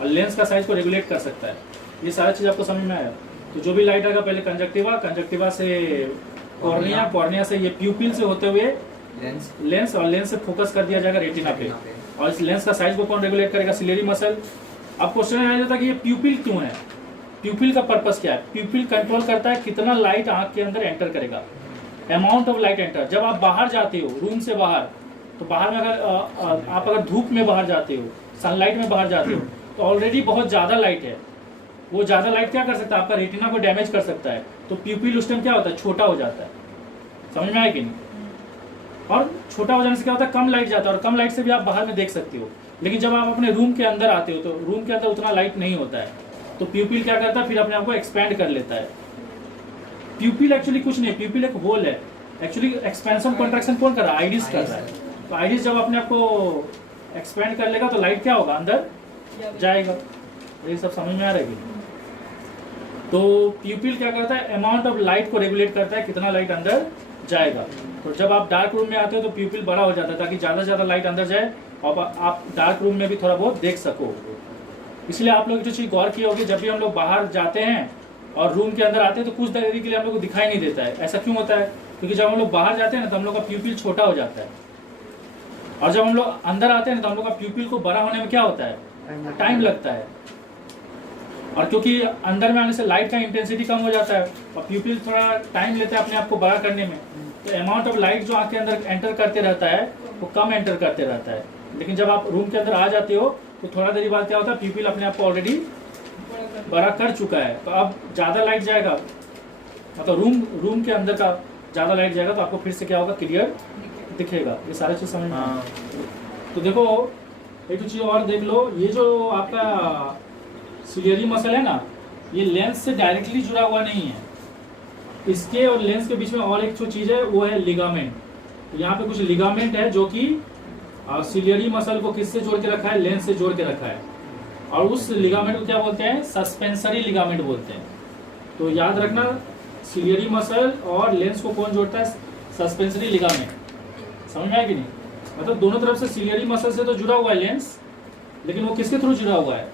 और लेंस का साइज को रेगुलेट कर सकता है। ये सारा चीज आपको समझ में आया? तो जो भी लाइट आएगा, पहले कंजक्टिवा, कंजक्टिवा से कॉर्निया, कॉर्निया से ये प्यूपिल से होते हुए लेंस, और लेंस से फोकस कर दिया जाएगा रेटिना पे। और इस लेंस का साइज को कौन रेगुलेट करेगा? Ciliary muscle. अब क्वेश्चन आ जाता है कि ये प्यूपिल क्यों है? प्यूपिल का पर्पस क्या है? प्यूपिल कंट्रोल करता है कितना लाइट आंख के अंदर एंटर करेगा, अमाउंट ऑफ लाइट एंटर। जब आप बाहर जाते हो रूम से बाहर, तो बाहर में अगर आप अगर धूप में बाहर जाते हो, सनलाइट में बाहर जाते हो, तो ऑलरेडी बहुत ज्यादा लाइट है। वो ज्यादा लाइट क्या कर सकता है? आपका रेटिना को डैमेज कर सकता है। तो प्यूपिल उस टाइम क्या होता है? छोटा हो जाता है। समझ में आया कि नहीं? और छोटा हो जाने से क्या होता है? कम लाइट जाता है, और कम लाइट से भी आप बाहर में देख सकते हो। लेकिन जब आप अपने रूम के अंदर आते हो तो रूम के अंदर उतना लाइट नहीं होता है। तो प्यूपिल क्या करता है? फिर अपने आप को एक्सपैंड कर लेता है। प्यूपिल एक्चुअली कुछ नहीं है, प्यूपिल एक होल है। एक्चुअली एक्सपेंशन कॉन्ट्रैक्शन कौन कर रहा है? आइरिस कर रहा है। तो आइरिस जब अपने आप को एक्सपेंड कर लेगा तो लाइट क्या होगा? अंदर जाएगा। ये सब समझ में आ रहा है? तो प्यूपिल क्या करता है? अमाउंट ऑफ लाइट को रेगुलेट करता है, कितना लाइट अंदर जाएगा। तो जब आप डार्क रूम में आते हो तो प्यूपिल बड़ा हो जाता है ताकि ज्यादा से ज्यादा लाइट अंदर जाए और आप डार्क रूम में भी थोड़ा बहुत देख सको। इसलिए आप लोग जो चीज गौर की होगी, जब भी हम लोग बाहर जाते हैं और रूम के अंदर आते हैं तो कुछ देर के लिए हम लोग को दिखाई नहीं देता है। ऐसा क्यों होता है? क्योंकि जब हम लोग बाहर जाते हैं ना तो हम लोग का प्यूपिल छोटा हो जाता है, और जब हम लोग अंदर आते हैं तो हम लोग का प्यूपिल को बड़ा होने में क्या होता है? टाइम लगता है। और क्योंकि अंदर में आने से लाइट का इंटेंसिटी कम हो जाता है और प्यूपिल थोड़ा टाइम लेता है अपने आप को बड़ा करने में, तो अमाउंट ऑफ लाइट जो आंख के अंदर एंटर करते रहता है वो कम एंटर करते रहता है। लेकिन जब आप रूम के अंदर आ जाते हो तो थोड़ा देरी बाद क्या होता है? प्यूपिल अपने आप को ऑलरेडी बड़ा कर चुका है। तो अब ज्यादा लाइट जाएगा, मतलब रूम के अंदर का ज्यादा लाइट जाएगा तो आपको फिर से क्या होगा? क्लियर दिखेगा। ये सारी चीज समझ में। तो देखो एक चीज और देख लो, ये जो आपका सिलियरी मसल है ना, ये लेंस से डायरेक्टली जुड़ा हुआ नहीं है। इसके और लेंस के बीच में और एक जो चीज है वो है लिगामेंट। यहाँ पे कुछ लिगामेंट है जो कि सिलियरी मसल को किससे जोड़ के रखा है? लेंस से जोड़ के रखा है। और उस लिगामेंट को क्या बोलते हैं? सस्पेंसरी लिगामेंट बोलते हैं। तो याद रखना, सिलियरी मसल और लेंस को कौन जोड़ता है? Suspensory ligament. समझ में आया कि नहीं? मतलब दोनों तरफ से सिलियरी मसल से तो जुड़ा हुआ है लेंस, लेकिन वो किसके थ्रू जुड़ा हुआ है?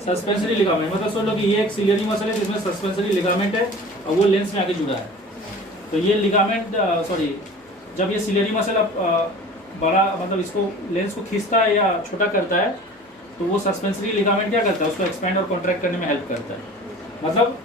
Suspensory ligament. मतलब सोच लो कि ये एक सिलियरी मसल है जिसमें सस्पेंसरी लिगामेंट है और वो लेंस में आके जुड़ा है। तो ये लिगामेंट जब ये सिलियरी मसल बड़ा, मतलब इसको लेंस को खींचता है या छोटा करता है, तो वो सस्पेंसरी लिगामेंट क्या करता है? उसको एक्सपेंड और कॉन्ट्रैक्ट करने में हेल्प करता है। मतलब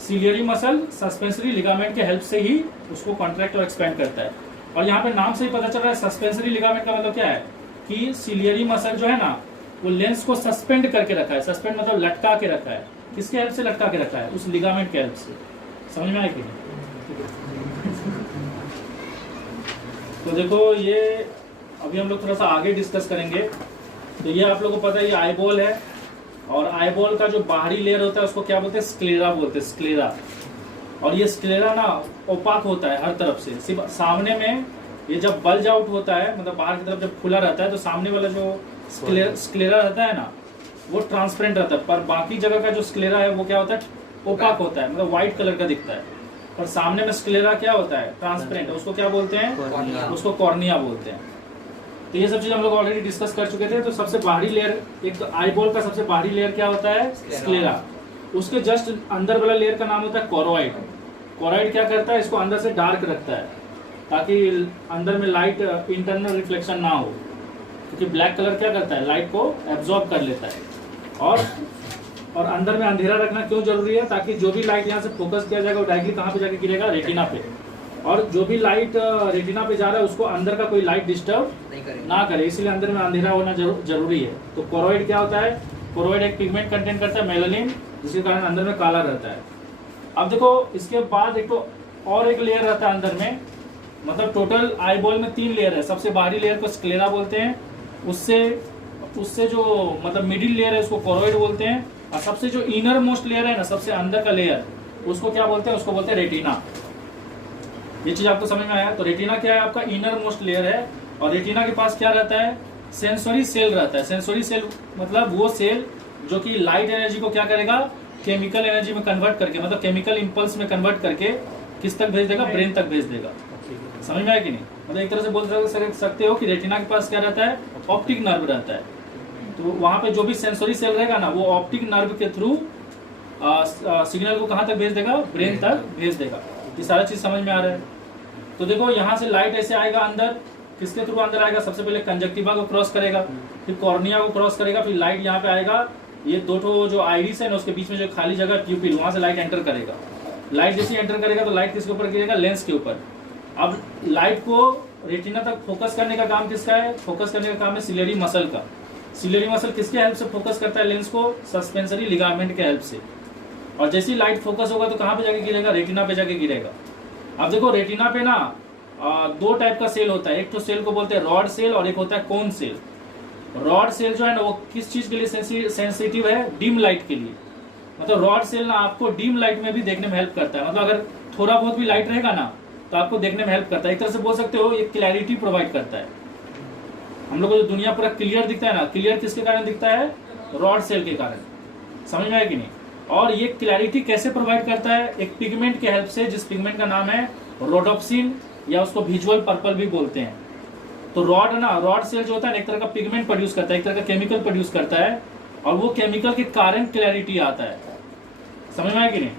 सिलियरी मसल सस्पेंसरी लिगामेंट के हेल्प से ही उसको कॉन्ट्रैक्ट और एक्सपेंड करता है। और यहाँ पे नाम से ही पता चल रहा है सस्पेंसरी लिगामेंट का मतलब क्या है? कि सिलियरी मसल जो है ना वो लेंस को सस्पेंड करके रखा है। सस्पेंड मतलब लटका के रखा है। किसके हेल्प से लटका के रखा है? उस लिगामेंट के हेल्प से। समझ में आया कि नहीं? तो देखो ये अभी हम लोग थोड़ा सा आगे डिस्कस करेंगे। तो ये आप लोगों को पता है ये आईबॉल है, और आईबॉल का जो बाहरी लेयर होता है उसको क्या बोलते हैं? स्क्लेरा बोलते हैं, स्क्लेरा। और ये स्क्लेरा ना ओपाक होता है हर तरफ से, सिर्फ सामने में ये जब बल्ज आउट होता है, मतलब बाहर की तरफ जब खुला रहता है तो सामने वाला जो स्क्लेरा रहता है ना वो ट्रांसपेरेंट रहता है, पर बाकी जगह का जो स्क्लेरा है वो क्या होता है? ओपाक होता है, मतलब व्हाइट कलर का दिखता है। और सामने में स्क्लेरा क्या होता है? ट्रांसपेरेंट। उसको क्या बोलते हैं? उसको कॉर्निया बोलते हैं। तो ये सब चीज हम लोग ऑलरेडी डिस्कस कर चुके थे। तो सबसे बाहरी लेयर, एक तो आईबॉल का सबसे बाहरी लेयर क्या होता है? स्क्लेरा। उसके जस्ट अंदर वाला लेयर का नाम होता है कोरोइड। कोरोइड क्या करता है? इसको अंदर से डार्क रखता है ताकि अंदर में लाइट इंटरनल रिफ्लेक्शन ना हो, क्योंकि ब्लैक कलर क्या करता है? लाइट को एब्जॉर्ब कर लेता है। और अंदर में अंधेरा रखना क्यों जरूरी है? ताकि जो भी लाइट यहाँ से फोकस किया जाएगा वो डायरेक्टली कहाँ पे जाके गिरेगा? रेटिना पे। और जो भी लाइट रेटिना पे जा रहा है उसको अंदर का कोई लाइट डिस्टर्ब ना करे, इसलिए अंदर में अंधेरा होना जरूरी है। तो कोरोइड क्या होता है? कोरोइड एक पिगमेंट कंटेंट करता है मेलानिन, जिसके कारण अंदर में काला रहता है। अब देखो इसके बाद एक तो और एक लेयर रहता है अंदर में, मतलब टोटल आई बॉल में 3 लेयर है। सबसे बाहरी लेयर को स्क्लेरा बोलते हैं, उससे जो मतलब मिडिल लेयर है उसको कोरोइड बोलते हैं, और सबसे जो इनर मोस्ट लेयर है ना, सबसे अंदर का लेयर, उसको क्या बोलते हैं? उसको बोलते हैं रेटिना। ये चीज आपको समझ में आया? तो रेटिना क्या है? आपका इनर मोस्ट लेयर है, और रेटिना के पास क्या रहता है? सेंसरी सेल रहता है। सेंसरी सेल मतलब वो सेल जो कि लाइट एनर्जी को क्या करेगा? केमिकल एनर्जी में कन्वर्ट करके, मतलब केमिकल इंपल्स में कन्वर्ट करके किस तक भेज देगा? ब्रेन तक भेज देगा। समझ में आया कि नहीं? मतलब एक तरह से बोल सकते हो कि रेटिना के पास क्या रहता है? ऑप्टिक नर्व रहता है। तो वहां पे जो भी सेंसरी सेल रहेगा ना, वो ऑप्टिक नर्व के थ्रू सिग्नल को कहाँ तक भेज देगा? ब्रेन तक भेज देगा। ये सारा चीज समझ में आ रहा है? तो देखो यहाँ से लाइट ऐसे आएगा अंदर, किसके थ्रू अंदर आएगा? सबसे पहले कंजक्टिवा को क्रॉस करेगा, फिर कॉर्निया को क्रॉस करेगा, फिर लाइट यहाँ पे आएगा। ये 2 जो आइरिस है ना, उसके बीच में जो खाली जगह प्यूपिल, वहां से लाइट एंटर करेगा। लाइट जैसे एंटर करेगा तो लाइट किसके ऊपर गिरेगा? लेंस के ऊपर। अब लाइट को रेटिना तक फोकस करने का काम किसका है? फोकस करने का काम है सिलियरी मसल का। सिलियरी मसल किसके हेल्प से फोकस करता है लेंस को? सस्पेंसरी लिगामेंट के हेल्प से। और जैसे ही लाइट फोकस होगा तो कहाँ पे जाके गिरेगा? रेटिना पे जाके गिरेगा। अब देखो रेटिना पे ना 2 टाइप का सेल होता है। एक तो सेल को बोलते हैं रॉड सेल, और एक होता है कोन सेल। रॉड सेल जो है ना, वो किस चीज के लिए सेंसिटिव है? डिम लाइट के लिए। मतलब रॉड सेल ना आपको डिम लाइट में भी देखने में हेल्प करता है। मतलब अगर थोड़ा बहुत भी लाइट रहेगा ना, तो आपको देखने में हेल्प करता है। एक तरह से बोल सकते हो ये क्लैरिटी प्रोवाइड करता है। हम लोग को जो दुनिया पूरा क्लियर दिखता है ना, क्लियर किसके कारण दिखता है? रॉड सेल के कारण। समझ में आया कि नहीं? और ये क्लैरिटी कैसे प्रोवाइड करता है? एक पिगमेंट के हेल्प से, जिस पिगमेंट का नाम है रोडोप्सिन, या उसको विजुअल पर्पल भी बोलते हैं। तो रॉड सेल जो होता है एक तरह का पिगमेंट प्रोड्यूस करता है, एक तरह का केमिकल प्रोड्यूस करता है, और वो केमिकल के कारण क्लैरिटी आता है। समझ में आया कि नहीं?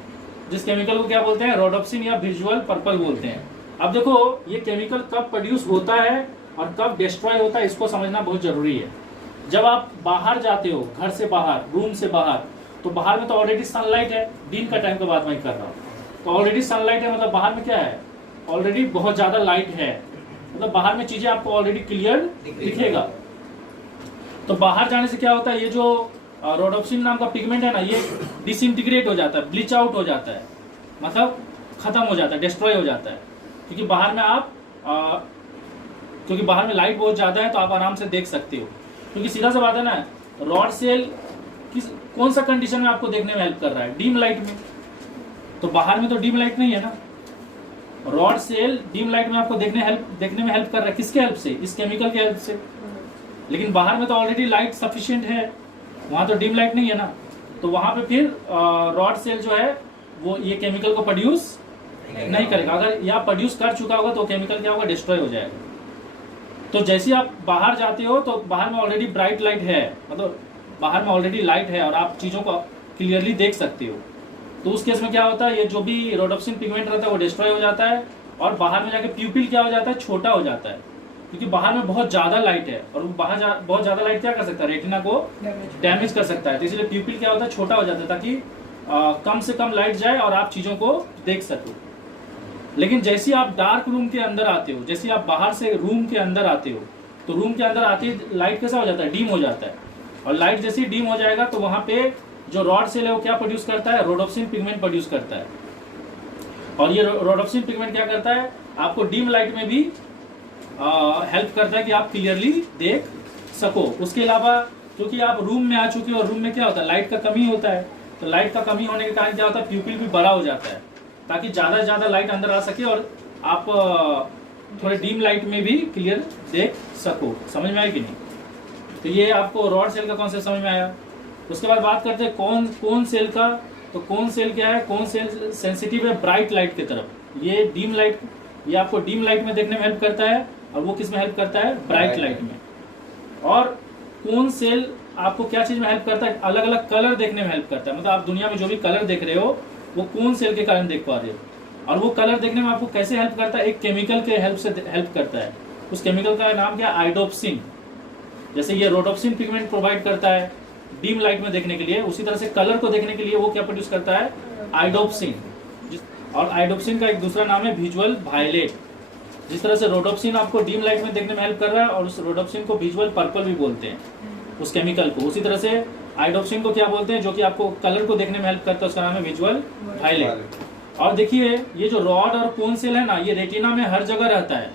जिस केमिकल को क्या बोलते हैं? रोडोप्सिन या विजुअल पर्पल बोलते हैं। अब देखो ये केमिकल कब प्रोड्यूस होता है और कब डिस्ट्रॉय होता है, इसको समझना बहुत जरूरी है। जब आप बाहर जाते हो, घर से बाहर, रूम से बाहर, तो बाहर में तो ऑलरेडी सनलाइट है। दिन का टाइम की बात मैं कर रहा हूँ, तो ऑलरेडी सनलाइट है, मतलब बाहर में क्या है? ऑलरेडी बहुत ज्यादा लाइट है, मतलब बाहर में चीजें आपको ऑलरेडी क्लियर दिखेगा। तो बाहर जाने से क्या होता है? ये जो रोडोप्सिन नाम का पिगमेंट है ना, ये डिसइंटीग्रेट हो जाता है, ब्लीच आउट हो जाता है, मतलब खत्म हो जाता है, डिस्ट्रॉय हो जाता है। क्योंकि बाहर में आप क्योंकि बाहर में लाइट बहुत ज्यादा है, तो आप आराम से देख सकते हो। क्योंकि सीधा सा बात है ना, रॉड सेल कौन सा कंडीशन में आपको देखने में हेल्प कर रहा है? डीम लाइट में। तो बाहर में तो डीम लाइट नहीं है ना। रॉड सेल डीम लाइट में आपको देखने में हेल्प कर रहा है। किसके हेल्प से? इस केमिकल के हेल्प से। लेकिन बाहर में तो ऑलरेडी लाइट सफिशिएंट है, वहां तो डीम लाइट नहीं है ना। तो वहां पे फिर रॉड सेल जो है वो ये केमिकल को प्रोड्यूस नहीं करेगा। अगर यह प्रोड्यूस कर चुका होगा तो केमिकल क्या होगा? डिस्ट्रॉय हो जाएगा। तो जैसे आप बाहर जाते हो तो बाहर में ऑलरेडी ब्राइट लाइट है, मतलब बाहर में ऑलरेडी लाइट है और आप चीजों को क्लियरली देख सकते हो। तो उस केस में क्या होता है? ये जो भी रोडोप्सिन पिगमेंट रहता है वो डिस्ट्रॉय हो जाता है, और बाहर में जाके प्यूपिल क्या हो जाता है? छोटा हो जाता है। क्योंकि बाहर में बहुत ज्यादा लाइट है, और वो बहुत ज्यादा लाइट क्या कर सकता है? रेटिना को डैमेज कर सकता है। तो इसलिए प्यूपिल क्या होता है? छोटा हो जाता है, ताकि कम से कम लाइट जाए और आप चीजों को देख सको। लेकिन जैसे आप डार्क रूम के अंदर आते हो, जैसे आप बाहर से रूम के अंदर आते हो, तो रूम के अंदर आते ही लाइट कैसा हो जाता है? डीम हो जाता है। और लाइट जैसे ही डीम हो जाएगा तो वहां पे जो रॉड सेल है वो क्या प्रोड्यूस करता है? रोडोप्सिन पिगमेंट प्रोड्यूस करता है। और ये रोडोप्सिन पिगमेंट क्या करता है? आपको डीम लाइट में भी हेल्प करता है कि आप क्लियरली देख सको। उसके अलावा क्योंकि आप रूम में आ चुके हो, और रूम में क्या होता है? लाइट का कमी होता है। तो लाइट का कमी होने के कारण क्या होता है? प्यूपिल भी बड़ा हो जाता है, ताकि ज्यादा से ज्यादा लाइट अंदर आ सके और आप थोड़े डीम लाइट में भी क्लियर देख सको। समझ में आया कि नहीं? तो ये आपको रॉड सेल का कॉन्सेप्ट समझ में आया। उसके बाद बात करते हैं कौन सेल का। तो कौन सेल क्या है? कौन सेल सेंसिटिव है ब्राइट लाइट की तरफ। ये डीम लाइट, ये आपको डीम लाइट में देखने में हेल्प करता है, और वो किस में हेल्प करता है? ब्राइट लाइट में। और कौन सेल आपको क्या चीज में हेल्प करता है? अलग अलग कलर देखने में हेल्प करता है। मतलब आप दुनिया में जो भी कलर देख रहे हो वो कौन सेल के कारण देख पा रहे हो। और वो कलर देखने में आपको कैसे हेल्प करता है? एक केमिकल के हेल्प से हेल्प करता है। उस केमिकल का नाम क्या? आइडोप्सिन। जैसे ये रोडोप्सिन पिगमेंट प्रोवाइड करता है डीम लाइट में देखने के लिए, उसी तरह से कलर को देखने के लिए वो क्या प्रोड्यूस करता है? आइडोप्सिन। और आइडोप्सिन का एक दूसरा नाम है विजुअल वायलेट। जिस तरह से रोडोप्सिन आपको डीम लाइट में देखने में हेल्प कर रहा है और उस रोडोप्सिन को विजुअल पर्पल भी बोलते हैं उस केमिकल को, उसी तरह से आइडोप्सिन को क्या बोलते हैं, जो कि आपको कलर को देखने में हेल्प करता है, उसका नाम है विजुअल वायलेट। और देखिए ये जो रॉड और कोन सेल है ना, ये रेटिना में हर जगह रहता है,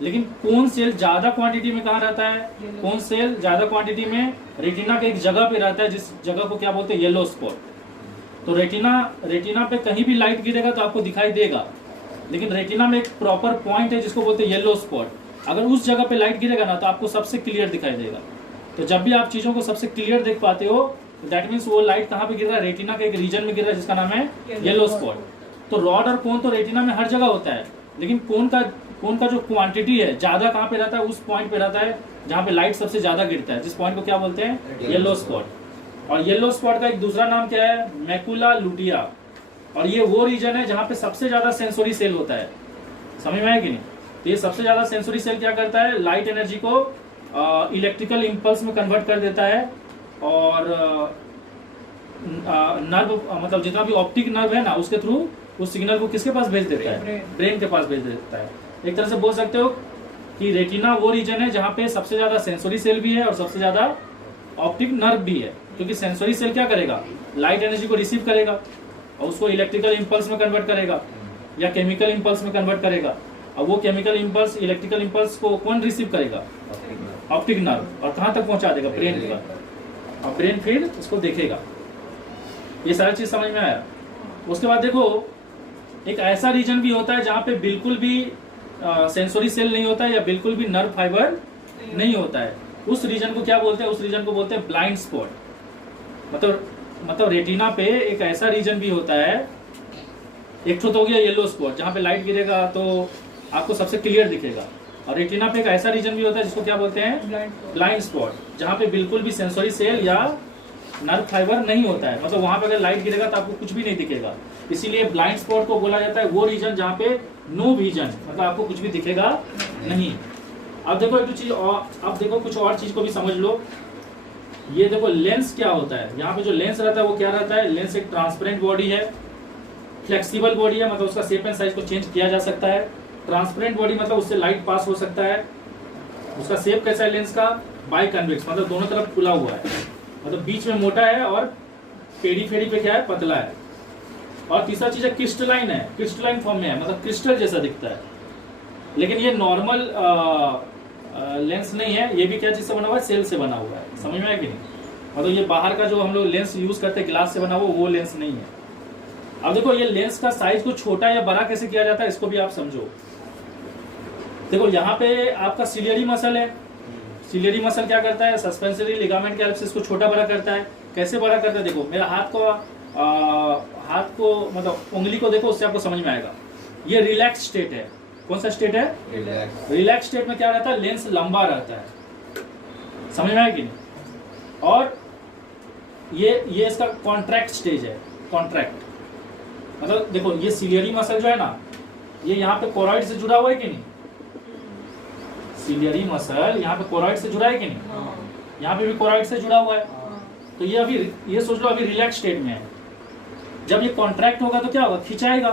लेकिन कोन सेल ज्यादा क्वांटिटी में कहाँ रहता है, कोन सेल ज्यादा क्वांटिटी में रेटिना के एक जगह पे रहता है, जिस जगह को क्या बोलते हैं, येलो स्पॉट। तो रेटिना पे कहीं भी लाइट गिरेगा तो आपको दिखाई देगा, लेकिन रेटिना में एक प्रॉपर पॉइंट है जिसको बोलते हैं येलो स्पॉट। अगर उस जगह पे लाइट गिरेगा ना तो आपको सबसे क्लियर दिखाई देगा। तो जब भी आप चीजों को सबसे क्लियर देख पाते हो, दैट मीन्स वो लाइट कहाँ पे गिर रहा है, रेटिना के एक रीजन में गिर रहा है जिसका नाम है येलो स्पॉट। तो रॉड और कोन तो रेटिना में हर जगह होता है, लेकिन कोन का जो क्वांटिटी है ज्यादा कहाँ पे रहता है, उस पॉइंट पे रहता है जहाँ पे लाइट सबसे ज्यादा गिरता है, जिस पॉइंट को क्या बोलते हैं, येलो स्पॉट। और येलो स्पॉट का एक दूसरा नाम क्या है, मैकुला लुटिया। और ये वो रीजन है जहाँ पे सबसे ज्यादा सेंसोरी सेल होता है, समझ में आया कि नहीं। तो ये सबसे ज्यादा सेंसोरी सेल क्या करता है, लाइट एनर्जी को इलेक्ट्रिकल इम्पल्स में कन्वर्ट कर देता है, और नर्व मतलब जितना भी ऑप्टिक नर्व है ना, उसके थ्रू उस सिग्नल को किसके पास भेज देता है, ब्रेन के पास भेज देता है। एक तरह से बोल सकते हो कि रेटिना वो रीजन है जहाँ पे सबसे ज्यादा सेंसोरी सेल भी है और सबसे ज्यादा ऑप्टिक नर्व भी है, क्योंकि सेंसोरी सेल क्या करेगा, लाइट एनर्जी को रिसीव करेगा और उसको इलेक्ट्रिकल इम्पल्स में कन्वर्ट करेगा या केमिकल इम्पल्स में कन्वर्ट करेगा। और वो केमिकल इम्पल्स, इलेक्ट्रिकल इम्पल्स को कौन रिसीव करेगा, ऑप्टिक नर्व, और कहाँ तक पहुंचा देगा, ब्रेन तक, और ब्रेन फिर इसको देखेगा। ये सारी चीज समझ में आया। उसके बाद देखो एक ऐसा रीजन भी होता है जहाँ पे बिल्कुल भी सेंसोरी सेल नहीं होता है या बिल्कुल भी नर्व फाइबर नहीं होता है, उस रीजन को क्या बोलते हैं, उस रीजन को बोलते हैं ब्लाइंड स्पॉट। मतलब रेटिना पे एक ऐसा रीजन भी होता है, एक तो हो गया येलो स्पॉट जहाँ पे लाइट गिरेगा तो आपको सबसे क्लियर दिखेगा, और रेटिना पे एक ऐसा रीजन भी होता है जिसको क्या बोलते हैं, ब्लाइंड स्पॉट, जहाँ पे बिल्कुल भी सेंसोरी सेल या नर्व फाइबर नहीं होता है। मतलब वहां पे अगर लाइट गिरेगा तो आपको कुछ भी नहीं दिखेगा, इसीलिए ब्लाइंड स्पॉट को बोला जाता है वो रीजन जहाँ पे नो विजन, मतलब आपको कुछ भी दिखेगा नहीं। अब देखो एक चीज और, अब देखो कुछ और चीज को भी समझ लो। ये देखो लेंस क्या होता है, यहाँ पे जो लेंस रहता है वो क्या रहता है, लेंस एक ट्रांसपेरेंट बॉडी है, फ्लेक्सिबल बॉडी है, मतलब उसका शेप एंड साइज को चेंज किया जा सकता है। ट्रांसपेरेंट बॉडी मतलब उससे लाइट पास हो सकता है। उसका शेप कैसा है लेंस का, बाई कन्वेक्स, मतलब दोनों तरफ खुला हुआ है, मतलब बीच में मोटा है और पेरी फेरी पे क्या है, पतला है। और तीसरा चीज है क्रिस्टलाइन है, क्रिस्टलाइन फॉर्म में है, मतलब क्रिस्टल जैसा दिखता है। लेकिन ये नॉर्मल लेंस नहीं है, ये भी क्या चीज से बना हुआ है, सेल से बना हुआ है, समझ में आया कि नहीं। मतलब ये बाहर का जो हम लोग लेंस यूज करते हैं ग्लास से बना हुआ, वो लेंस नहीं है। अब देखो ये लेंस का साइज को छोटा या बड़ा कैसे किया जाता है, इसको भी आप समझो। देखो यहाँ पे आपका सिलियरी मसल है, सिलियरी मसल क्या करता है, सस्पेंसरी लिगामेंट के हेल्प से इसको छोटा बड़ा करता है। कैसे बड़ा करता है, देखो मेरा हाथ को मतलब उंगली को देखो, उससे आपको समझ में आएगा। ये रिलैक्स स्टेट है, कौन सा स्टेट है, रिलैक्स स्टेट में क्या रहता है, लेंस लंबा रहता है, समझ में आया कि नहीं। और ये इसका कॉन्ट्रैक्ट स्टेज है, कॉन्ट्रैक्ट मतलब देखो ये सिलियरी मसल जो है ना, ये यहाँ पे कोरॉइड से जुड़ा हुआ है कि नहीं, सिलियरी मसल यहाँ पे कोरॉइड से जुड़ा है कि नहीं, यहाँ पे भी कोरॉइड से जुड़ा हुआ है। तो ये अभी ये सोच लो अभी रिलैक्स स्टेट में है। जब ये कॉन्ट्रैक्ट होगा तो क्या होगा, खिंचाएगा।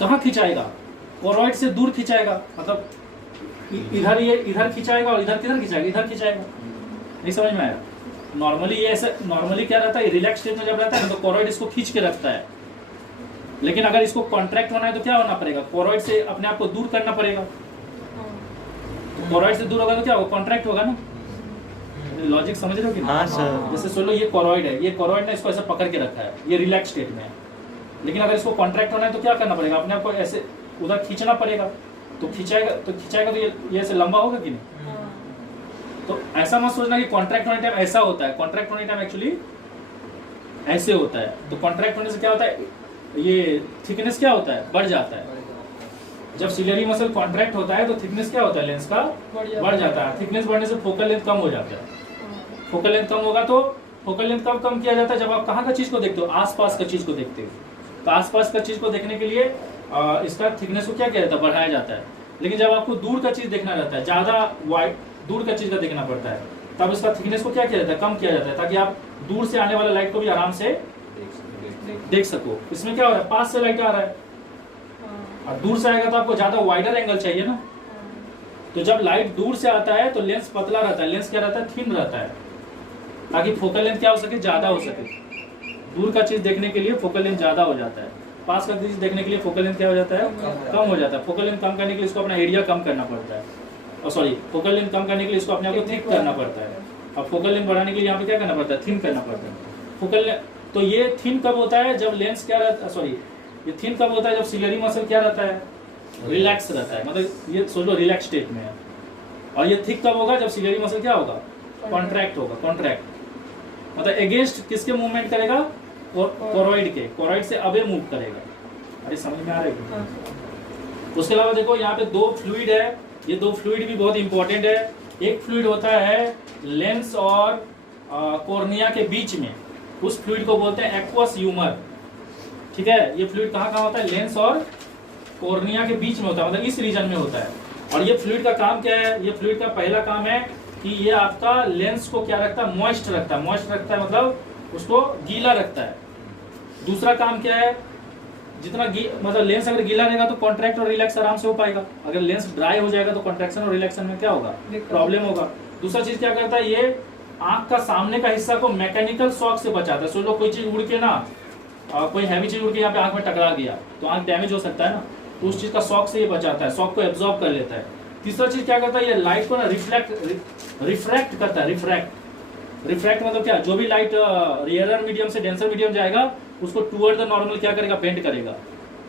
कहाँ खिंचाएगा, कोरॉइड से दूर खिंचाएगा, मतलब इधर ये इधर खिंचाएगा और इधर किधर खिंचाएगा, इधर खिंचाएगा। नहीं समझ में आया। नॉर्मली ये ऐसे, नॉर्मली क्या रहता है, रिलैक्स स्टेट में जब रहता है ना तो कोरॉइड इसको खींच के रखता है। लेकिन अगर इसको कॉन्ट्रैक्ट होना है तो क्या होना पड़ेगा, कोरॉइड से अपने आप को दूर करना पड़ेगा। कोरॉइड से दूर होगा तो क्या होगा, कॉन्ट्रैक्ट होगा ना। लॉजिक समझ रहे हो कि हाँ सर। जैसे सोचो ये कोरॉइड है, ये कोरॉइड ने इसको ऐसे पकड़ के रखा है, ये रिलैक्स स्टेट में है। लेकिन अगर इसको कॉन्ट्रैक्ट होना है तो क्या करना पड़ेगा, अपने आप को ऐसे उधर खींचना पड़ेगा। तो खिंचाएगा तो ये ऐसे लंबा होगा कि नहीं। तो ऐसा मत सोचना कि कॉन्ट्रैक्ट होने टाइम ऐसा होता है, कॉन्ट्रैक्ट होने टाइम एक्चुअली ऐसे होता है। तो कॉन्ट्रैक्ट होने से क्या होता है, ये थिकनेस क्या होता है, बढ़ जाता है। जब सिलियरी मसल कॉन्ट्रैक्ट होता है तो थिकनेस क्या होता है, लेंस का बढ़ जाता है। थिकनेस बढ़ने से फोकल लेंथ कम हो जाता है। फोकल लेंथ कम होगा तो फोकल लेंथ कम किया जाता है जब आप कहाँ का चीज को देखते हो, आसपास का चीज को देखते हो। तो आसपास का चीज को देखने के लिए इसका थिकनेस को क्या किया जाता है, बढ़ाया जाता है। लेकिन जब आपको दूर का चीज देखना रहता है, ज्यादा वाइड दूर का चीज का देखना पड़ता है, तब इसका थिकनेस को क्या किया जाता है, कम किया जाता है, ताकि आप दूर से आने वाला लाइट को भी आराम से देख सको। इसमें क्या हो रहा है, पास से लाइट आ रहा है और दूर से आएगा तो आपको ज्यादा वाइडर एंगल चाहिए ना। तो जब लाइट दूर से आता है तो लेंस पतला रहता है, लेंस क्या रहता है, थिन रहता है, ताकि फोकल लेंथ क्या हो सके, ज्यादा हो सके। दूर का चीज देखने के लिए फोकल लेंथ ज्यादा हो जाता है, पास का चीज देखने के लिए फोकल लेंथ क्या हो जाता है, कम हो जाता है। फोकल लेंथ कम करने के लिए इसको अपना एरिया कम करना पड़ता है, और सॉरी फोकल लेंथ कम करने के लिए इसको अपने आप को थिक करना पड़ता है, और फोकल लेंथ बढ़ाने के लिए यहाँ पे क्या करना पड़ता है, थिन करना पड़ता है। फोकल तो ये थिन कब होता है, जब लेंस क्या रहता है, सॉरी ये थिन कब होता है, जब सिलियरी मसल क्या रहता है, रिलैक्स रहता है, मतलब ये सोच लो रिलैक्स स्टेट में है। और ये थिक कब होगा, जब सिलियरी मसल क्या होगा, कॉन्ट्रैक्ट होगा। कॉन्ट्रैक्ट मतलब अगेंस्ट किसके मूवमेंट करेगा, कोरोइड के, कोरोइड से अवे मूव करेगा। अरे समझ में आ रहा है? उसके अलावा देखो यहाँ पे दो फ्लूइड है, ये दो फ्लूइड भी बहुत इंपॉर्टेंट है। एक फ्लूइड होता है लेंस और कॉर्निया के बीच में, उस फ्लूइड को बोलते हैं एक्वस ह्यूमर। ठीक है, ये फ्लूइड कहाँ कहाँ होता है, लेंस और कॉर्निया के बीच में होता है, मतलब इस रीजन में होता है। और ये फ्लूइड का काम क्या है, ये फ्लूइड का पहला काम है कि ये आपका लेंस को क्या रखता है, मॉइस्ट रखता है। मॉइस्ट रखता है मतलब उसको गीला रखता है। दूसरा काम क्या है, जितना मतलब लेंस अगर गीला रहेगा तो कॉन्ट्रैक्ट और रिलैक्स आराम से हो पाएगा। अगर लेंस ड्राई हो जाएगा तो कॉन्ट्रैक्शन और रिलैक्शन में क्या होगा, प्रॉब्लम होगा। दूसरा चीज क्या करता है, ये आंख का सामने का हिस्सा को मैकेनिकल शॉक से बचाता है। सोच लो कोई चीज उड़ के ना, कोई हैवी चीज उड़ के यहाँ पे आंख में टकरा गया तो आंख डैमेज हो सकता है ना, तो उस चीज का शॉक से ये बचाता है, शॉक को एब्जॉर्ब कर लेता है। तीसरा चीज क्या करता है, ये लाइट को ना रिफ्रैक्ट करता है। रिफ्रैक्ट मतलब क्या, जो भी लाइट रेयरर मीडियम से डेंसर मीडियम जाएगा उसको टुवर्ड द नॉर्मल क्या करेगा, बेंड करेगा।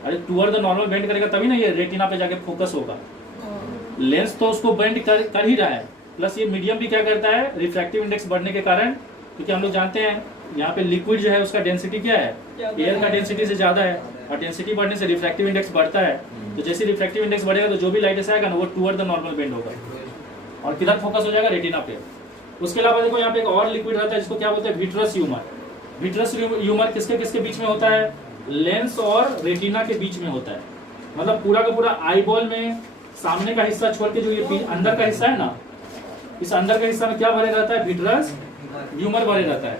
अरे टुवर्ड द नॉर्मल बेंड करेगा तभी ना ये रेटिना पे जाके फोकस होगा। लेंस तो उसको बेंड कर ही रहा है, प्लस ये मीडियम भी क्या करता है, रिफ्रैक्टिव इंडेक्स बढ़ने के कारण, क्योंकि हम लोग जानते हैं यहाँ पे लिक्विड जो है उसका डेंसिटी क्या है, एयर का डेंसिटी से ज्यादा है, और डेंसिटी बढ़ने से रिफ्रैक्टिव इंडेक्स बढ़ता है। तो जैसे रिफ्रैक्टिव इंडेक्स बढ़ेगा तो जो भी लाइट ऐसा आएगा ना वो टुवर्ड द नॉर्मल बेंड होगा और किधर फोकस हो जाएगा, रेटिना पे। उसके अलावा देखो यहाँ पे एक और लिक्विड रहता है जिसको क्या बोलते हैं, विट्रस ह्यूमर। विट्रस ह्यूमर किसके किसके बीच में होता है, लेंस और रेटिना के बीच में होता है। मतलब पूरा का पूरा आईबॉल में सामने का हिस्सा छोड़ के जो ये अंदर का हिस्सा है ना, इस अंदर का हिस्सा में क्या भरे रहता है, विट्रस ह्यूमर भरे रहता है।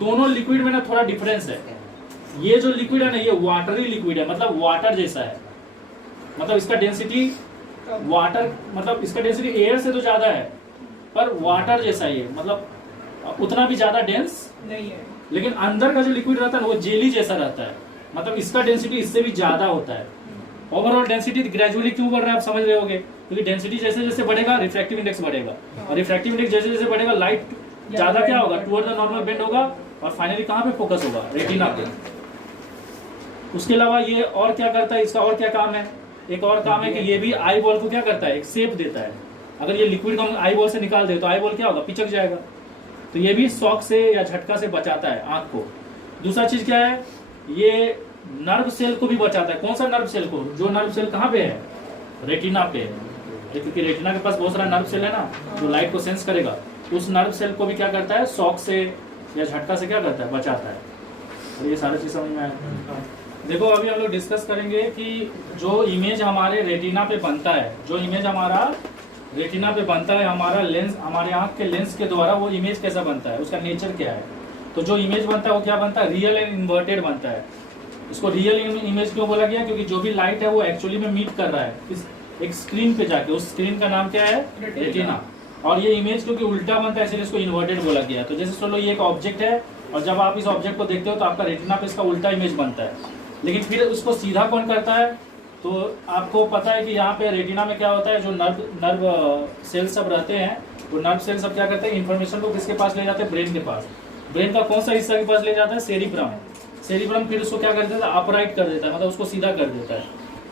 दोनों लिक्विड में ना थोड़ा डिफरेंस है। ये जो लिक्विड है ना, ये वाटरी लिक्विड है, मतलब वाटर जैसा है, मतलब इसका डेंसिटी वाटर, मतलब इसका डेंसिटी एयर से तो ज्यादा है पर वाटर जैसा ही है, मतलब उतना भी ज्यादा डेंस नहीं है। लेकिन अंदर का जो लिक्विड रहता है ना वो जेली जैसा रहता है, मतलब इसका डेंसिटी इससे भी ज्यादा होता है। ओवरऑल डेंसिटी ग्रेजुअली क्यों बढ़ रहा है आप समझ रहे होगे, क्योंकि डेंसिटी जैसे जैसे बढ़ेगा रिफ्रैक्टिव इंडेक्स बढ़ेगा, और रिफ्रैक्टिव इंडेक्स जैसे जैसे बढ़ेगा लाइट ज्यादा क्या होगा, टुवर्ड द नॉर्मल बेंड होगा, और फाइनली कहाँ पे फोकस होगा, रेटिना पे। उसके अलावा ये और क्या करता है, इसका और क्या काम है, एक और काम है कि ये भी आई बॉल को क्या करता है, एक शेप देता है। अगर ये लिक्विड को हम आई बॉल से निकाल दे तो आई बॉल क्या होगा, पिचक जाएगा। तो ये भी शॉक से या झटका से बचाता है आंख को। दूसरा चीज क्या है, ये नर्व सेल को भी बचाता है। कौन सा नर्व सेल को, जो नर्व सेल कहाँ पे है, रेटिना पे है, क्योंकि रेटिना के पास बहुत सारा नर्व सेल है ना जो लाइट को सेंस करेगा। उस नर्व सेल को भी क्या करता है, शॉक से या झटका से क्या करता है, बचाता है। और ये सारी चीज समझ में आया। देखो अभी हम लोग डिस्कस करेंगे कि जो इमेज हमारे रेटिना पे बनता है, जो इमेज हमारा रेटिना पे बनता है, हमारा लेंस, हमारे आंख के लेंस के द्वारा वो इमेज कैसा बनता है, उसका नेचर क्या है। तो जो इमेज बनता है वो क्या बनता है, रियल एंड इन्वर्टेड बनता है। इसको रियल इमेज क्यों बोला गया, क्योंकि जो भी लाइट है वो एक्चुअली में मीट कर रहा है इस एक स्क्रीन पे जाके, उस स्क्रीन का नाम क्या है, रेटिना। और ये इमेज क्योंकि उल्टा बनता है इसलिए इसको इन्वर्टेड बोला गया। तो जैसे चलो ये एक ऑब्जेक्ट है और जब आप इस ऑब्जेक्ट को देखते हो तो आपका रेटिना पे इसका उल्टा इमेज बनता है, लेकिन फिर उसको सीधा कौन करता है, तो आपको पता है कि यहाँ पे रेटिना में क्या होता है, जो नर्व सेल सब रहते हैं वो नर्व सेल सब क्या करते हैं, इन्फॉर्मेशन को किसके पास ले जाते हैं, ब्रेन के पास। ब्रेन का कौन सा हिस्सा के पास ले जाता है, सेरिब्रम। सेरिब्रम फिर उसको क्या कर देता है, अपराइट कर देता है, मतलब उसको सीधा कर देता है।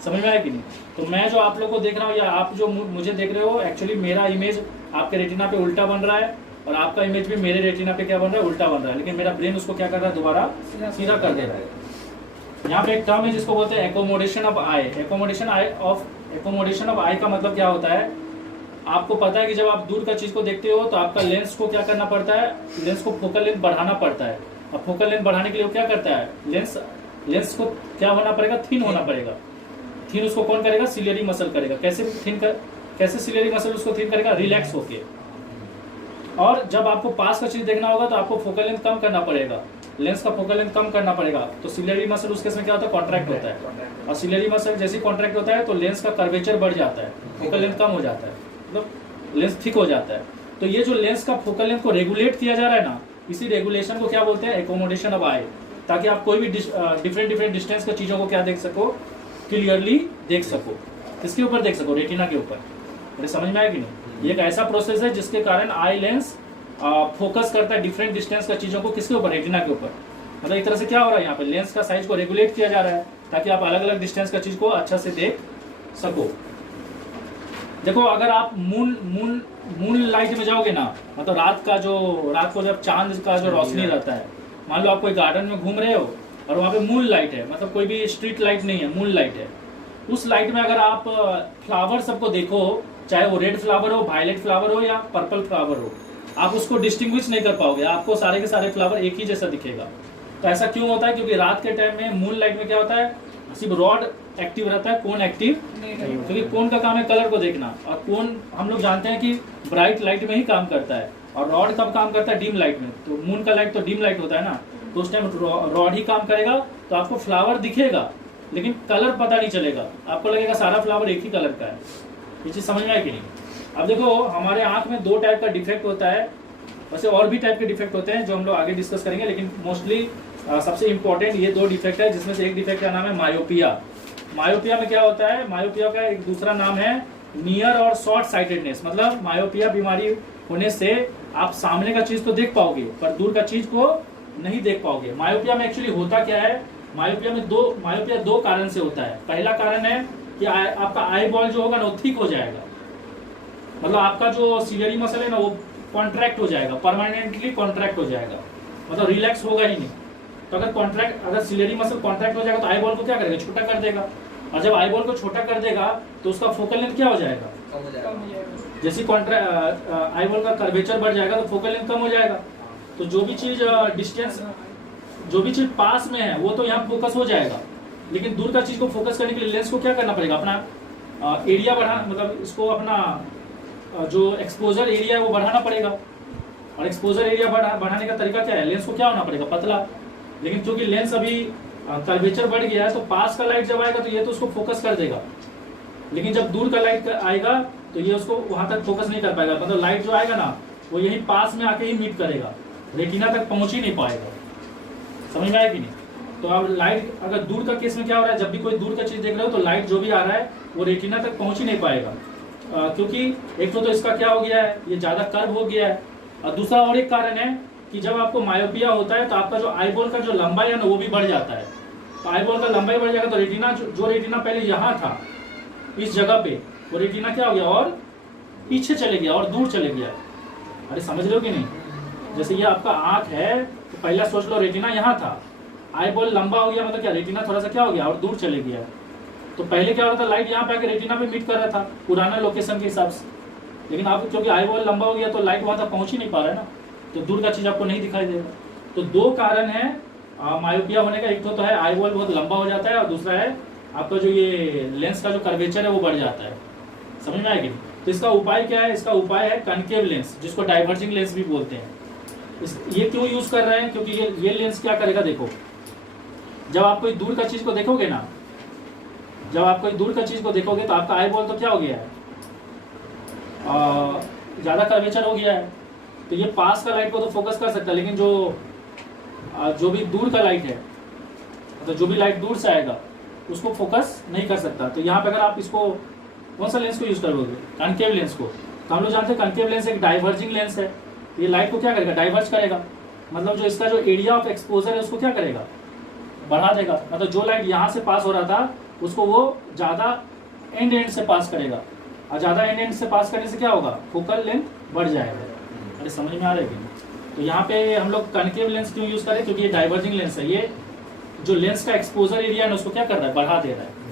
समझ में आया कि नहीं। तो मैं जो आप लोग को देख रहा हूँ या आप जो मुझे देख रहे हो, एक्चुअली मेरा इमेज आपके रेटिना पे उल्टा बन रहा है और आपका इमेज भी मेरे रेटिना पे क्या बन रहा है, उल्टा बन रहा है, लेकिन मेरा ब्रेन उसको क्या कर रहा है, दोबारा सीधा कर दे रहा है। यहाँ पे एक टर्म है जिसको बोलते हैं accommodation of eye. Accommodation of eye का मतलब क्या होता है, आपको पता है कि जब आप दूर का चीज को देखते हो तो आपका लेंस को क्या करना पड़ता है, लेंस को फोकल लेंथ बढ़ाना पड़ता है। और फोकल लेंथ बढ़ाने के लिए वो क्या करता है, लेंस को क्या होना पड़ेगा, थिन होना पड़ेगा। थिन उसको कौन करेगा, सिलियरी मसल करेगा। कैसे सिलियरी मसल उसको थिन करेगा, रिलैक्स होके। और जब आपको पास का चीज देखना होगा तो आपको फोकल लेंथ कम करना पड़ेगा, लेंस का फोकल लेंथ कम करना पड़ेगा। तो सिलियरी मसल उस केस में क्या होता है, कॉन्ट्रैक्ट होता है, और सिलियरी मसल जैसे कॉन्ट्रैक्ट होता है तो लेंस का कर्वेचर बढ़ जाता है, फोकल लेंथ कम हो जाता है, मतलब लेंस थिक हो जाता है। तो ये जो लेंस का फोकल लेंथ को रेगुलेट किया जा रहा है ना, इसी रेगुलेशन को क्या बोलते हैं, एकोमोडेशन ऑफ आई, ताकि आप कोई भी डिफरेंट डिस्टेंस की चीजों को क्या देख सको, क्लियरली देख सको। किसके ऊपर देख सको, रेटिना के ऊपर। मेरे समझ में आया कि नहीं? ये एक ऐसा प्रोसेस है जिसके कारण आई लेंस फोकस करता है डिफरेंट डिस्टेंस का चीजों को, किसके ऊपर, रेटिना के ऊपर। मतलब एक तरह से क्या हो रहा है, यहाँ पे लेंस का साइज को रेगुलेट किया जा रहा है ताकि आप अलग अलग डिस्टेंस का चीज को अच्छा से देख सको। देखो अगर आप मून लाइट में जाओगे ना, मतलब रात को जब चांद का जो रोशनी रहता है, मान लो आप कोई गार्डन में घूम रहे हो और वहाँ पे मून लाइट है, मतलब कोई भी स्ट्रीट लाइट नहीं है, मून लाइट है। उस लाइट में अगर आप फ्लावर सबको देखो, चाहे वो रेड फ्लावर हो, वायलेट फ्लावर हो या पर्पल फ्लावर हो, आप उसको डिस्टिंग्विश नहीं कर पाओगे, आपको सारे के सारे फ्लावर एक ही जैसा दिखेगा। तो ऐसा क्यों होता है, क्योंकि रात के टाइम में मून लाइट में क्या होता है, सिर्फ रॉड एक्टिव रहता है, कोन एक्टिव नहीं, क्योंकि कोन का काम है कलर को देखना, और कोन हम लोग जानते हैं कि ब्राइट लाइट में ही काम करता है, और रॉड कब काम करता है, डिम लाइट में। तो मून का लाइट तो डिम लाइट होता है ना, तो उस टाइम रॉड ही काम करेगा, तो आपको फ्लावर दिखेगा लेकिन कलर पता नहीं चलेगा, आपको लगेगा सारा फ्लावर एक ही कलर का है। ये चीज समझ में आए कि नहीं? अब देखो हमारे आंख में दो टाइप का डिफेक्ट होता है, वैसे और भी टाइप के डिफेक्ट होते हैं जो हम लोग आगे डिस्कस करेंगे, लेकिन मोस्टली सबसे इंपॉर्टेंट ये दो डिफेक्ट है, जिसमें से एक डिफेक्ट का नाम है मायोपिया। मायोपिया में क्या होता है, मायोपिया का एक दूसरा नाम है नियर और शॉर्ट साइटेडनेस। मतलब मायोपिया बीमारी होने से आप सामने का चीज तो देख पाओगे पर दूर का चीज को नहीं देख पाओगे। मायोपिया में एक्चुअली होता क्या है, मायोपिया दो कारण से होता है। पहला कारण है कि आपका आई बॉल जो होगा ना वो थिक हो जाएगा, मतलब आपका जो सिलियरी मसल है ना वो कॉन्ट्रैक्ट हो जाएगा, परमानेंटली कॉन्ट्रैक्ट हो जाएगा, मतलब रिलैक्स होगा ही नहीं। तो अगर सिलियरी मसल कॉन्ट्रैक्ट हो जाएगा तो आई बॉल को क्या करेगा, छोटा कर देगा, और जब आई बॉल को छोटा कर देगा तो उसका फोकल लेंथ क्या हो जाएगा, कम हो जाएगा। जैसे आई बॉल का कर्वेचर बढ़ जाएगा तो फोकल लेंथ कम हो जाएगा। तो जो भी चीज डिस्टेंस, जो भी चीज पास में है वो तो यहाँ फोकस हो जाएगा, लेकिन दूर का चीज को फोकस करने के लिए लेंस को क्या करना पड़ेगा, अपना एरिया बढ़ाना, मतलब इसको अपना जो एक्सपोजर एरिया है वो बढ़ाना पड़ेगा। और एक्सपोजर एरिया बढ़ाने का तरीका क्या है, लेंस को क्या होना पड़ेगा, पतला। लेकिन क्योंकि लेंस अभी कर्वेचर बढ़ गया है तो पास का लाइट जब आएगा तो ये तो उसको फोकस कर देगा, लेकिन जब दूर का लाइट आएगा तो ये उसको वहां तक फोकस नहीं कर पाएगा। मतलब लाइट जो आएगा ना वो यही पास में आके ही मीट करेगा, रेटिना तक पहुंच ही नहीं पाएगा। समझ में आया कि नहीं? तो अब लाइट अगर दूर का केस में क्या हो रहा है, जब भी कोई दूर का चीज देख रहे हो तो लाइट जो भी आ रहा है वो रेटिना तक पहुंच ही नहीं पाएगा, क्योंकि एक तो इसका क्या हो गया है, ये ज्यादा कर्व हो गया है, और दूसरा और एक कारण है कि जब आपको मायोपिया होता है तो आपका जो आईबॉल का जो लंबाई है ना वो भी बढ़ जाता है। तो आईबॉल का लंबाई बढ़ जाएगा तो रेटिना जो रेटिना पहले यहाँ था इस जगह पे, वो रेटिना क्या हो गया और पीछे चले गया और दूर चले गया। अरे समझ रहे हो कि नहीं? जैसे ये आपका आंख है तो पहला सोच लो रेटिना यहाँ था, आईबॉल लंबा हो गया मतलब क्या, रेटिना थोड़ा सा क्या हो गया और दूर चले गया। तो पहले क्या हो रहा था, लाइट यहाँ पे आके रेटिना पे मीट कर रहा था पुराना लोकेशन के हिसाब से, लेकिन अब क्योंकि आईबॉल लंबा हो गया तो लाइट वहां तक पहुंच ही नहीं पा रहा है ना, तो दूर का चीज आपको नहीं दिखाई देगा। तो दो कारण है मायोपिया होने का, एक तो है आईबॉल बहुत लंबा हो जाता है, और दूसरा है आपका जो ये लेंस का जो कर्वेचर है वो बढ़ जाता है। समझ में आएगी? तो इसका उपाय क्या है, इसका उपाय है कनकेव लेंस, जिसको डाइवर्जिंग लेंस भी बोलते हैं। ये क्यों यूज कर रहे हैं, क्योंकि ये लेंस क्या करेगा, देखो जब आप कोई दूर का चीज को देखोगे ना, जब आप कोई दूर का चीज को देखोगे तो आपका आई बॉल तो क्या हो गया है, ज्यादा कर्वेचर हो गया है, तो ये पास का लाइट को तो फोकस कर सकता है, लेकिन जो भी दूर का लाइट है, मतलब जो भी लाइट दूर से आएगा उसको फोकस नहीं कर सकता। तो यहाँ पे अगर आप इसको कौन सा लेंस को यूज करोगे, कनकेव लेंस को, तो हम लोग जानते हैं कनकेव लेंस एक डाइवर्जिंग लेंस है। ये लाइट को क्या करेगा, डाइवर्ज करेगा, मतलब जो इसका जो एरिया ऑफ एक्सपोजर है उसको क्या करेगा, बढ़ा देगा। मतलब जो लाइट यहाँ से पास हो रहा था उसको वो ज्यादा एंड से पास करेगा, और ज्यादा एंड से पास करने से क्या होगा, फोकल लेंथ बढ़ जाएगा। अरे समझ में आ रहा है? तो यहाँ पे हम लोग कनकेव लेंस क्यों यूज करें, क्योंकि ये डाइवर्जिंग लेंस है, ये जो लेंस का एक्सपोजर एरिया है उसको क्या कर रहा है, बढ़ा दे रहा है।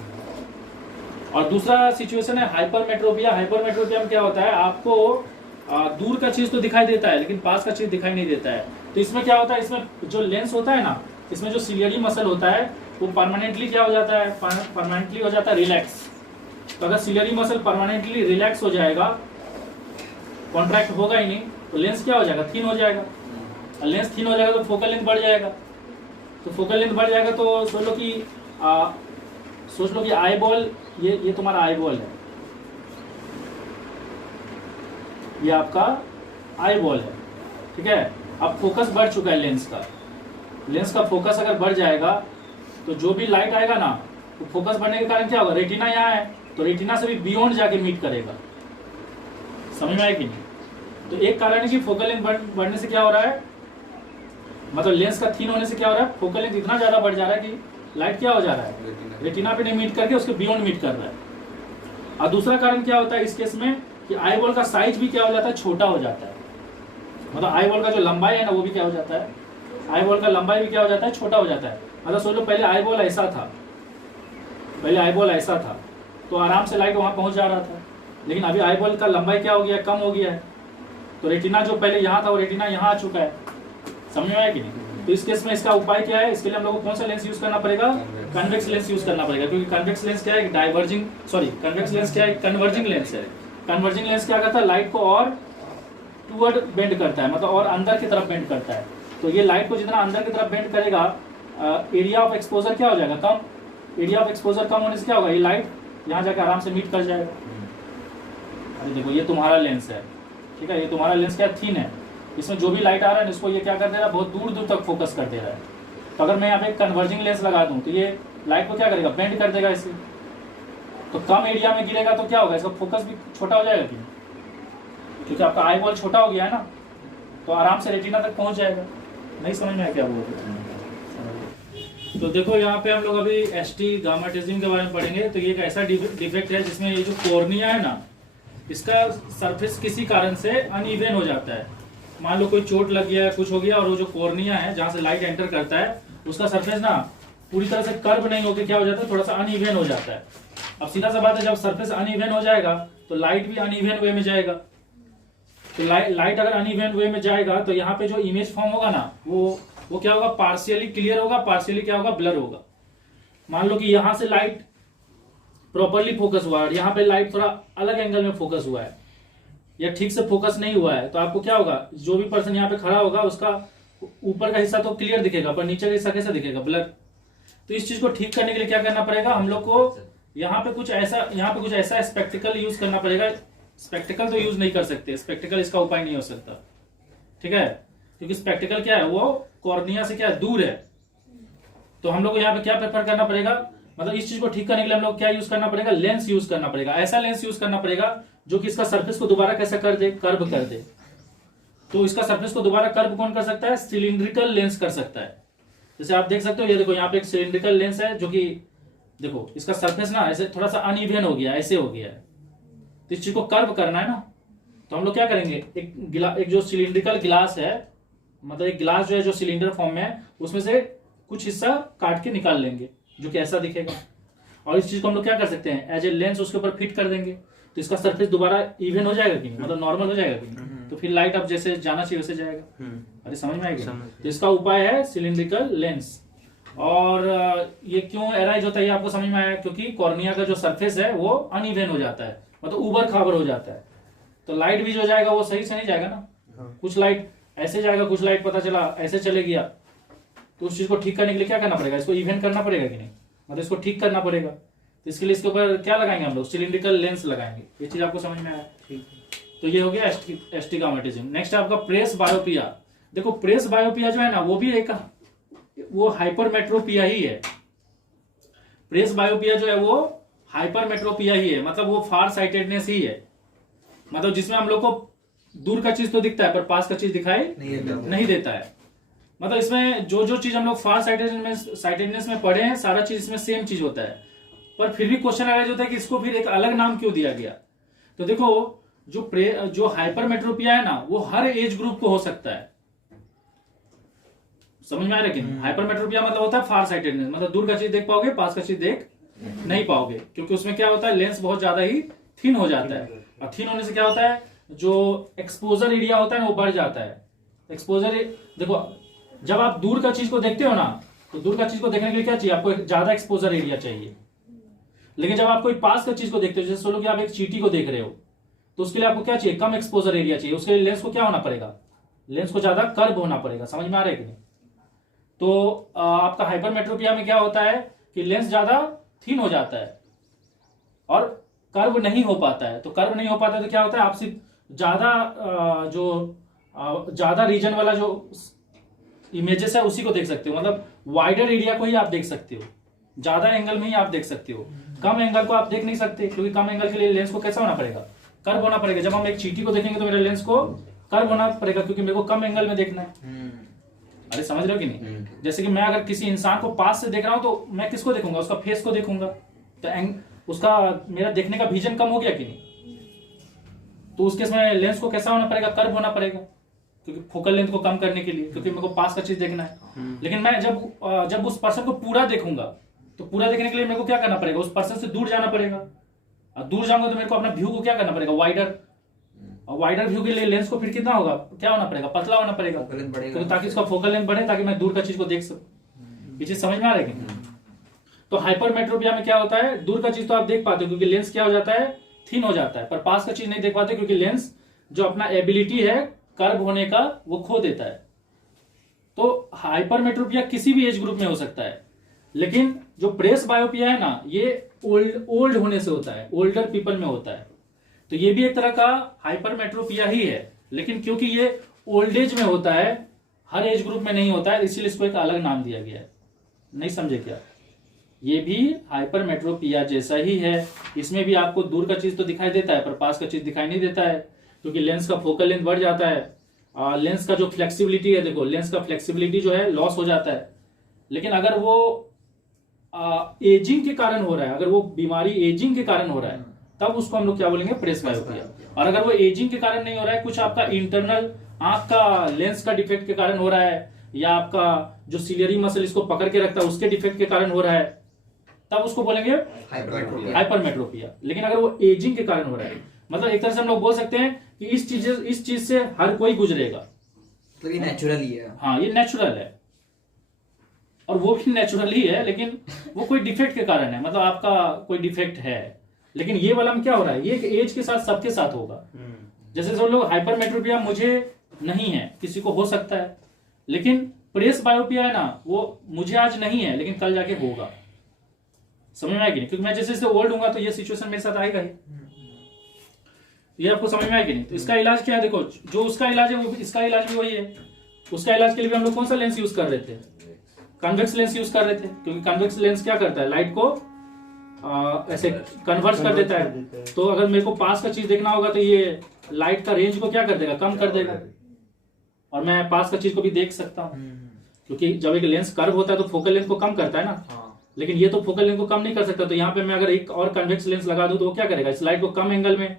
और दूसरा सिचुएशन है हाइपरमेट्रोपिया। हाइपरमेट्रोपिया में क्या होता है, आपको दूर का चीज तो दिखाई देता है लेकिन पास का चीज दिखाई नहीं देता है। तो इसमें क्या होता है, इसमें जो लेंस होता है ना, इसमें जो सिलियरी मसल होता है वो परमानेंटली क्या हो जाता है, परमानेंटली हो जाता है रिलैक्स। तो अगर सिलियरी मसल परमानेंटली रिलैक्स हो जाएगा, कॉन्ट्रैक्ट होगा ही नहीं, तो लेंस क्या हो जाएगा, थिन हो जाएगा। और लेंस थिन हो जाएगा तो फोकल लेंथ बढ़ जाएगा। तो फोकल लेंथ बढ़ जाएगा तो सोच लो कि आई बॉल, ये तुम्हारा आई बॉल है, ये आपका आई बॉल है, ठीक है। अब फोकस बढ़ चुका है लेंस का। लेंस का फोकस अगर बढ़ जाएगा तो जो भी लाइट आएगा ना, तो फोकस बढ़ने के कारण क्या होगा, रेटिना यहाँ है तो रेटिना से भी बियॉन्ड जाके मीट करेगा। समझ में आया कि नहीं? तो एक कारण है कि फोकल लेंथ बढ़ने से क्या हो रहा है, मतलब लेंस का थिन होने से क्या हो रहा है, फोकल लेंथ इतना ज्यादा बढ़ जा रहा है कि लाइट क्या हो जा रहा है, रेटिना पे नहीं मीट करके उसके बियॉन्ड मीट कर रहा है। और दूसरा कारण क्या होता है इस केस में कि आई बॉल का साइज भी क्या हो जाता है, छोटा हो जाता है। मतलब आई बॉल का जो लंबाई है ना वो भी क्या हो जाता है, आई बॉल का लंबाई भी क्या हो जाता है, छोटा हो जाता है। मतलब सोच लो पहले आई बॉल ऐसा था, पहले आई बॉल ऐसा था तो आराम से लाइट वहां पहुंच जा रहा था, लेकिन अभी आई बॉल का लंबाई क्या हो गया, कम हो गया है। तो रेटिना जो पहले यहाँ था वो रेटिना यहाँ आ चुका है। समझ में आया कि नहीं? तो इस केस में इसका उपाय क्या है, इसके लिए हम लोग को कौन सा लेंस यूज करना पड़ेगा, कन्वेक्स लेंस यूज करना पड़ेगा। क्योंकि कन्वेक्स लेंस क्या है, कन्वेक्स लेंस क्या है, कन्वर्जिंग लेंस है। कन्वर्जिंग लेंस क्या करता है, लाइट को और टूवर्ड बेंड करता है, मतलब और अंदर की तरफ बेंड करता है। तो ये लाइट को जितना अंदर की तरफ बेंड करेगा, एरिया ऑफ एक्सपोजर क्या हो जाएगा, कम। एरिया ऑफ एक्सपोजर कम होने से क्या होगा, ये लाइट यहाँ जाकर आराम से मीट कर जाएगा। अरे देखो ये तुम्हारा लेंस है, ठीक है, ये तुम्हारा लेंस क्या थिन है, इसमें जो भी लाइट आ रहा है इसको ये क्या कर दे रहा है, बहुत दूर दूर तक फोकस कर दे रहा है। तो अगर मैं यहाँ पे एक कन्वर्जिंग लेंस लगा दूं तो ये लाइट को क्या करेगा, बेंड कर देगा इसे। तो कम एरिया में गिरेगा तो क्या होगा, इसका फोकस भी छोटा हो जाएगा क्योंकि आपका आई बॉल छोटा हो गया है ना, तो आराम से रेटिना तक पहुंच जाएगा। नहीं समझ में आया क्या बोल रहे? तो देखो यहाँ पे हम लोग अभी एस्टी गामाटिज्म के बारे में पढ़ेंगे। तो ये एक ऐसा डिफेक्ट है जिसमें ये जो कॉर्निया है ना, इसका सरफेस किसी कारण से अनइवन हो जाता है। मान लो कोई चोट लग गया, कुछ हो गया, और वो जो कॉर्निया है जहाँ से लाइट एंटर करता है उसका सरफेस ना पूरी तरह से कर्व नहीं होकर क्या हो जाता है, थोड़ा सा अनइवन हो जाता है। अब सीधा सा बात है, जब सरफेस अनइवन हो जाएगा तो लाइट भी अनइवन वे में जाएगा। तो लाइट अगर अनइवन वे में जाएगा तो यहाँ पे जो इमेज फॉर्म होगा ना वो क्या होगा, पार्शियली क्लियर होगा, पार्शियली क्या होगा, ब्लर होगा। मान लो कि यहाँ से लाइट प्रॉपरली फोकस हुआ है, यहाँ पे लाइट थोड़ा अलग एंगल में फोकस हुआ है या ठीक से फोकस नहीं हुआ है, तो आपको क्या होगा, जो भी पर्सन यहाँ पे खड़ा होगा उसका ऊपर का हिस्सा तो क्लियर दिखेगा पर नीचे का हिस्सा कैसा दिखेगा, ब्लर। तो इस चीज को ठीक करने के लिए क्या करना पड़ेगा, हम लोग को यहाँ पे कुछ ऐसा स्पेक्टिकल यूज करना पड़ेगा। स्पेक्टिकल तो यूज नहीं कर सकते, स्पेक्टिकल इसका उपाय नहीं हो सकता, ठीक है, क्योंकि स्पेक्टिकल क्या है, वो कॉर्निया से क्या है, दूर है। तो हम लोग को यहाँ पे क्या प्रेफर करना पड़ेगा, मतलब इस चीज को ठीक करने के लिए हम लोग क्या यूज करना पड़ेगा, लेंस यूज करना पड़ेगा। ऐसा लेंस यूज करना पड़ेगा जो कि इसका सरफेस को दोबारा कैसे कर दे, कर्व कर दे। तो इसका सरफेस को दोबारा कर्व कौन कर सकता है, सिलिंड्रिकल लेंस कर सकता है। जैसे आप देख सकते हो, ये देखो यहाँ पे एक सिलिंड्रिकल लेंस है जो कि देखो इसका सरफेस ना ऐसे थोड़ा सा अनइवन हो गया, ऐसे हो गया है। तो इस चीज को कर्व करना है ना, तो हम लोग क्या करेंगे, एक जो सिलिंड्रिकल गिलास है, मतलब एक गिलास जो है जो सिलेंडर फॉर्म में है, उसमें से कुछ हिस्सा काट के निकाल लेंगे जो कि ऐसा दिखेगा। और इस चीज को हम लोग क्या कर सकते हैं, एज ए लेंस उसके ऊपर फिट कर देंगे, तो इसका सरफेस दोबारा इवन हो जाएगा कि नहीं, मतलब नॉर्मल हो जाएगा कि नहीं, तो फिर लाइट अब जैसे जाना चाहिए वैसे जाएगा। अरे समझ में आएगा? तो इसका उपाय है सिलिंड्रिकल लेंस। और ये क्यों एराइज होता है, आपको समझ में आया, क्योंकि कॉर्निया का जो सरफेस है वो अनइवन हो जाता है, मतलब उबर खाबर हो जाता है। तो लाइट भी जो जाएगा वो सही से नहीं जाएगा ना, कुछ लाइट ऐसे जाएगा, कुछ लाइट पता चला ऐसे चले गया। तो उस चीज को ठीक करने के लिए क्या करना पड़ेगा, इसको इवन करना पड़ेगा कि नहीं, मतलब इसको ठीक करना पड़ेगा। तो इसके लिए इसके ऊपर क्या लगाएंगे हम लोग, सिलिंड्रिकल लेंस लगाएंगे। ये चीज आपको समझ में आया? ठीक है, तो ये हो गया एस्टिग्माटिज्म। नेक्स्ट आपका प्रेस बायोपिया। देखो प्रेस बायोपिया जो है ना, वो भी एक वो हाइपरमेट्रोपिया ही है। प्रेस बायोपिया जो है वो हाइपरमेट्रोपिया ही है, मतलब वो फार साइटेडनेस ही है, मतलब जिसमें हम लोग को दूर का चीज तो दिखता है पर पास का चीज दिखाई नहीं देता है। मतलब इसमें जो चीज हम लोग फार साइटेडनेस में पढ़े हैं, सारा चीज इसमें सेम चीज होता है, पर फिर भी क्वेश्चन अराइज होता है कि इसको फिर एक अलग नाम क्यों दिया गया। तो देखो जो हाइपरमेट्रोपिया है ना, वो हर एज ग्रुप को हो सकता है। समझ में आ रहा है कि नहीं? हाइपरमेट्रोपिया मतलब होता है फार साइटेडनेस, मतलब दूर का चीज देख पाओगे, पास का चीज देख नहीं पाओगे, क्योंकि उसमें क्या होता है, लेंस बहुत ज्यादा ही थिन हो जाता है। और थिन होने से क्या होता है, जो एक्सपोजर एरिया होता है ना वो बढ़ जाता है। एक्सपोजर देखो, जब आप दूर का चीज को देखते हो ना, तो दूर का चीज को देखने के लिए क्या चाहिए, आपको एक ज्यादा एक्सपोजर एरिया चाहिए। लेकिन जब आप कोई पास का चीज को देखते हो, जैसे सोलो कि आप एक चींटी को देख रहे हो, तो उसके लिए आपको क्या चाहिए, कम एक्सपोजर एरिया चाहिए, उसके लिए लेंस को क्या होना पड़ेगा, लेंस को ज्यादा कर्व होना पड़ेगा। समझ में आ रहा है कि नहीं? तो आपका हाइपरमेट्रोपिया में क्या होता है कि लेंस ज्यादा थिन हो जाता है और कर्व नहीं हो पाता है। तो कर्व नहीं हो पाता है तो क्या होता है, आप सिर्फ ज्यादा रीजन वाला जो इमेजेस है उसी को देख सकते हो, मतलब वाइडर एरिया को ही आप देख सकते हो, ज्यादा एंगल में ही आप देख सकते हो। कम एंगल को आप देख नहीं सकते, क्योंकि कम एंगल के लिए लेंस को कैसा होना पड़ेगा, कर्व होना पड़ेगा। जब हम एक चींटी को देखेंगे तो मेरे लेंस को कर्व होना पड़ेगा, क्योंकि मेरे को कम एंगल में देखना है। अरे समझ रहे हो कि नहीं? जैसे कि मैं अगर किसी इंसान को पास से देख रहा हूं तो मैं किसको देखूंगा, उसका फेस को देखूंगा, तो उसका मेरा देखने का विजन कम हो गया कि नहीं? तो उस केस में लेंस को कैसा होना पड़ेगा, कर्व होना पड़ेगा, क्योंकि फोकल लेंथ को कम करने के लिए, क्योंकि मेरे को पास का चीज देखना है। लेकिन मैं जब उस पर्सन को पूरा देखूंगा तो पूरा देखने के लिए मेरे को क्या करना पड़ेगा, उस पर्सन से दूर जाना पड़ेगा। और दूर जाऊंगा तो मेरे को अपना व्यू को क्या करना पड़ेगा, वाइडर। और वाइडर व्यू के लिए लेंस को फिर कितना होगा, क्या होना पड़ेगा, पतला होना पड़ेगा, तो ताकि इसका फोकल लेंथ बढ़े, ताकि मैं दूर का चीज को देख सकूं। ये चीज समझ में आ रहा है? तो हाइपरमेट्रोपिया में क्या होता है, दूर का चीज तो आप देख पाते हो क्योंकि लेंस क्या हो जाता है, थिन हो जाता है, पर पास का चीज नहीं देख पाते क्योंकि लेंस जो अपना एबिलिटी है कर्व होने का वो खो देता है। तो हाइपरमेट्रोपिया किसी भी एज ग्रुप में हो सकता है, लेकिन जो प्रेस बायोपिया है ना, ये ओल्ड होने से होता है, ओल्डर पीपल में होता है। तो ये भी एक तरह का हाइपरमेट्रोपिया ही है, लेकिन क्योंकि ये ओल्ड एज में होता है, हर एज ग्रुप में नहीं होता है, इसीलिए इसको एक अलग नाम दिया गया है। नहीं समझे क्या? ये भी हाइपरमेट्रोपिया जैसा ही है, इसमें भी आपको दूर का चीज तो दिखाई देता है पर पास का चीज दिखाई नहीं देता है, क्योंकि लेंस का फोकल लेंथ बढ़ जाता है। लेंस का जो फ्लेक्सिबिलिटी है, देखो लेंस का फ्लेक्सिबिलिटी जो है लॉस हो जाता है। लेकिन अगर वो एजिंग के कारण हो रहा है, अगर वो बीमारी एजिंग के कारण हो रहा है, तब उसको हम लोग क्या बोलेंगे, प्रेस बायोपिया। और अगर वो एजिंग के कारण नहीं हो रहा है, कुछ आपका इंटरनल आंख का लेंस का डिफेक्ट के कारण हो रहा है, या आपका जो सिलियरी मसल इसको पकड़ के रखता है उसके डिफेक्ट के कारण हो रहा है, तब उसको बोलेंगे हाइपरमेट्रोपिया। लेकिन अगर वो एजिंग के कारण हो रहा है, मतलब एक तरह से हम लोग बोल सकते हैं कि इस चीज से हर कोई गुजरेगा, तो ये नेचुरल ही है। हाँ ये नेचुरल है, और वो भी नेचुरल ही है, लेकिन वो कोई डिफेक्ट के कारण है, मतलब आपका कोई डिफेक्ट है। लेकिन ये वाला में क्या हो रहा है, ये एज के साथ सबके साथ होगा। जैसे सब लोग हाइपरमेट्रोपिया मुझे नहीं है, किसी को हो सकता है, लेकिन प्रेस बायोपिया है ना, वो मुझे आज नहीं है लेकिन कल जाके होगा। समझ में आएगी नहीं? क्योंकि मैं जैसे ओल्ड हूंगा तो ये सिचुएशन मेरे साथ आएगा ही। ये आपको समझ में आएगी नहीं? तो इसका इलाज क्या है, देखो जो उसका इलाज है वो इसका इलाज भी वही है। उसका इलाज के लिए भी हम लोग कौन सा लेंस यूज कर रहे थे, कन्वेक्स लेंस यूज कर रहे थे, क्योंकि कन्वेक्स लेंस क्या करता है, लाइट को ऐसे कन्वर्ट कर देता है। तो अगर मेरे को पास का चीज देखना होगा तो ये लाइट का रेंज को क्या कर देगा, कम कर देगा, और मैं पास का चीज को भी देख सकता हूँ। क्योंकि जब एक लेंस कर्व होता है तो फोकल लेंथ को कम करता है ना, लेकिन ये तो फोकल लेंथ को कम नहीं कर सकता। तो यहाँ पे मैं अगर एक और कन्वेक्स लेंस लगा दूं तो वो क्या करेगा, इस लाइट को कम एंगल में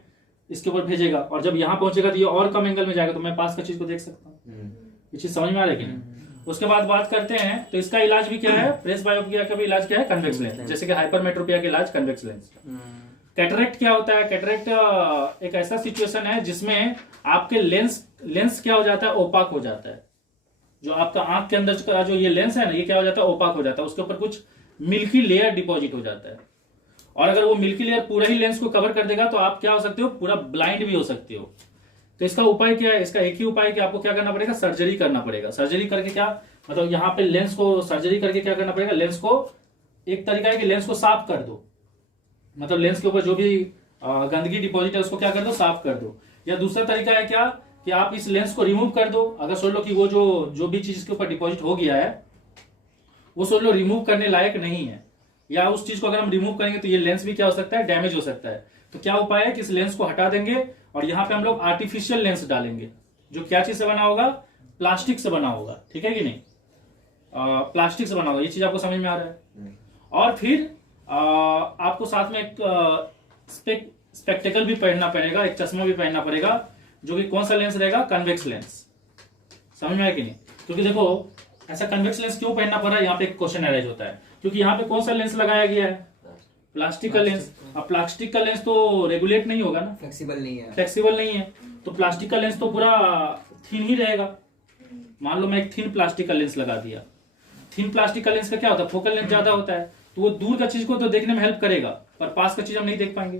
इसके ऊपर भेजेगा, और जब यहाँ पहुंचेगा तो ये और कम एंगल में जाएगा, तो मैं पास का चीज को देख सकता हूँ। ये चीज समझ में आ रही है कि नहीं? उसके बाद बात करते हैं तो इसका इलाज भी क्या है, प्रेस बायोपिया का भी इलाज क्या है, कन्वेक्स लेंस। जैसे कि हाइपरमेट्रोपिया का इलाज कन्वेक्स लेंस। कैटरेक्ट क्या होता है, कैटरेक्ट एक ऐसा सिचुएशन है जिसमें आपके लेंस क्या हो जाता है, ओपाक हो जाता है। जो आपका आंख के अंदर का जो ये लेंस है ना, ये क्या हो जाता है, ओपाक हो जाता है, उसके ऊपर कुछ मिल्की लेयर डिपॉजिट हो जाता है। और अगर वो मिल्की लेयर पूरा ही लेंस को कवर कर देगा तो आप क्या हो सकते हो, पूरा ब्लाइंड भी हो सकते हो। तो इसका उपाय क्या है, इसका एक ही उपाय है कि आपको क्या करना पड़ेगा, सर्जरी करना पड़ेगा। सर्जरी करके क्या मतलब, यहाँ पे लेंस को सर्जरी करके क्या करना पड़ेगा, लेंस को एक तरीका है कि लेंस को साफ कर दो, मतलब लेंस के ऊपर जो भी गंदगी डिपॉजिट है उसको क्या कर दो, साफ कर दो। या दूसरा तरीका है क्या कि आप इस लेंस को रिमूव कर दो। अगर सोच लो कि वो जो भी चीज इसके ऊपर डिपॉजिट हो गया है वो सोच लो रिमूव करने लायक नहीं है, या उस चीज को अगर हम रिमूव करेंगे तो ये लेंस भी क्या हो सकता है, डैमेज हो सकता है। तो क्या उपाय है कि इस लेंस को हटा देंगे और यहाँ पे हम लोग आर्टिफिशियल लेंस डालेंगे, जो क्या चीज से बना होगा, प्लास्टिक से बना होगा। ठीक है कि नहीं, प्लास्टिक से बना होगा। ये चीज आपको समझ में आ रहा है? और फिर आपको साथ में एक स्पेक्टेकल भी पहनना पड़ेगा, एक चश्मा भी पहनना पड़ेगा, जो कि कौन सा लेंस रहेगा, कन्वेक्स लेंस। समझ में आया कि नहीं? क्योंकि देखो ऐसा कन्वेक्स लेंस क्यों पहनना पड़ रहा है, यहाँ पे एक क्वेश्चन अराइज होता है, क्योंकि यहाँ पे कौन सा लेंस लगाया गया है, प्लास्टिक का लेंस। अब प्लास्टिक का लेंस तो रेगुलेट नहीं होगा ना, फ्लेक्सिबल नहीं है, फ्लेक्सिबल नहीं है, तो प्लास्टिक का लेंस तो पूरा थिन ही रहेगा। मान लो मैं एक थिन प्लास्टिक का लेंस लगा दिया, थिन प्लास्टिक का लेंस का क्या होता है, फोकल लेंथ ज्यादा होता है, तो वो दूर का चीज को तो देखने में हेल्प करेगा, पर पास का चीज हम नहीं देख पाएंगे।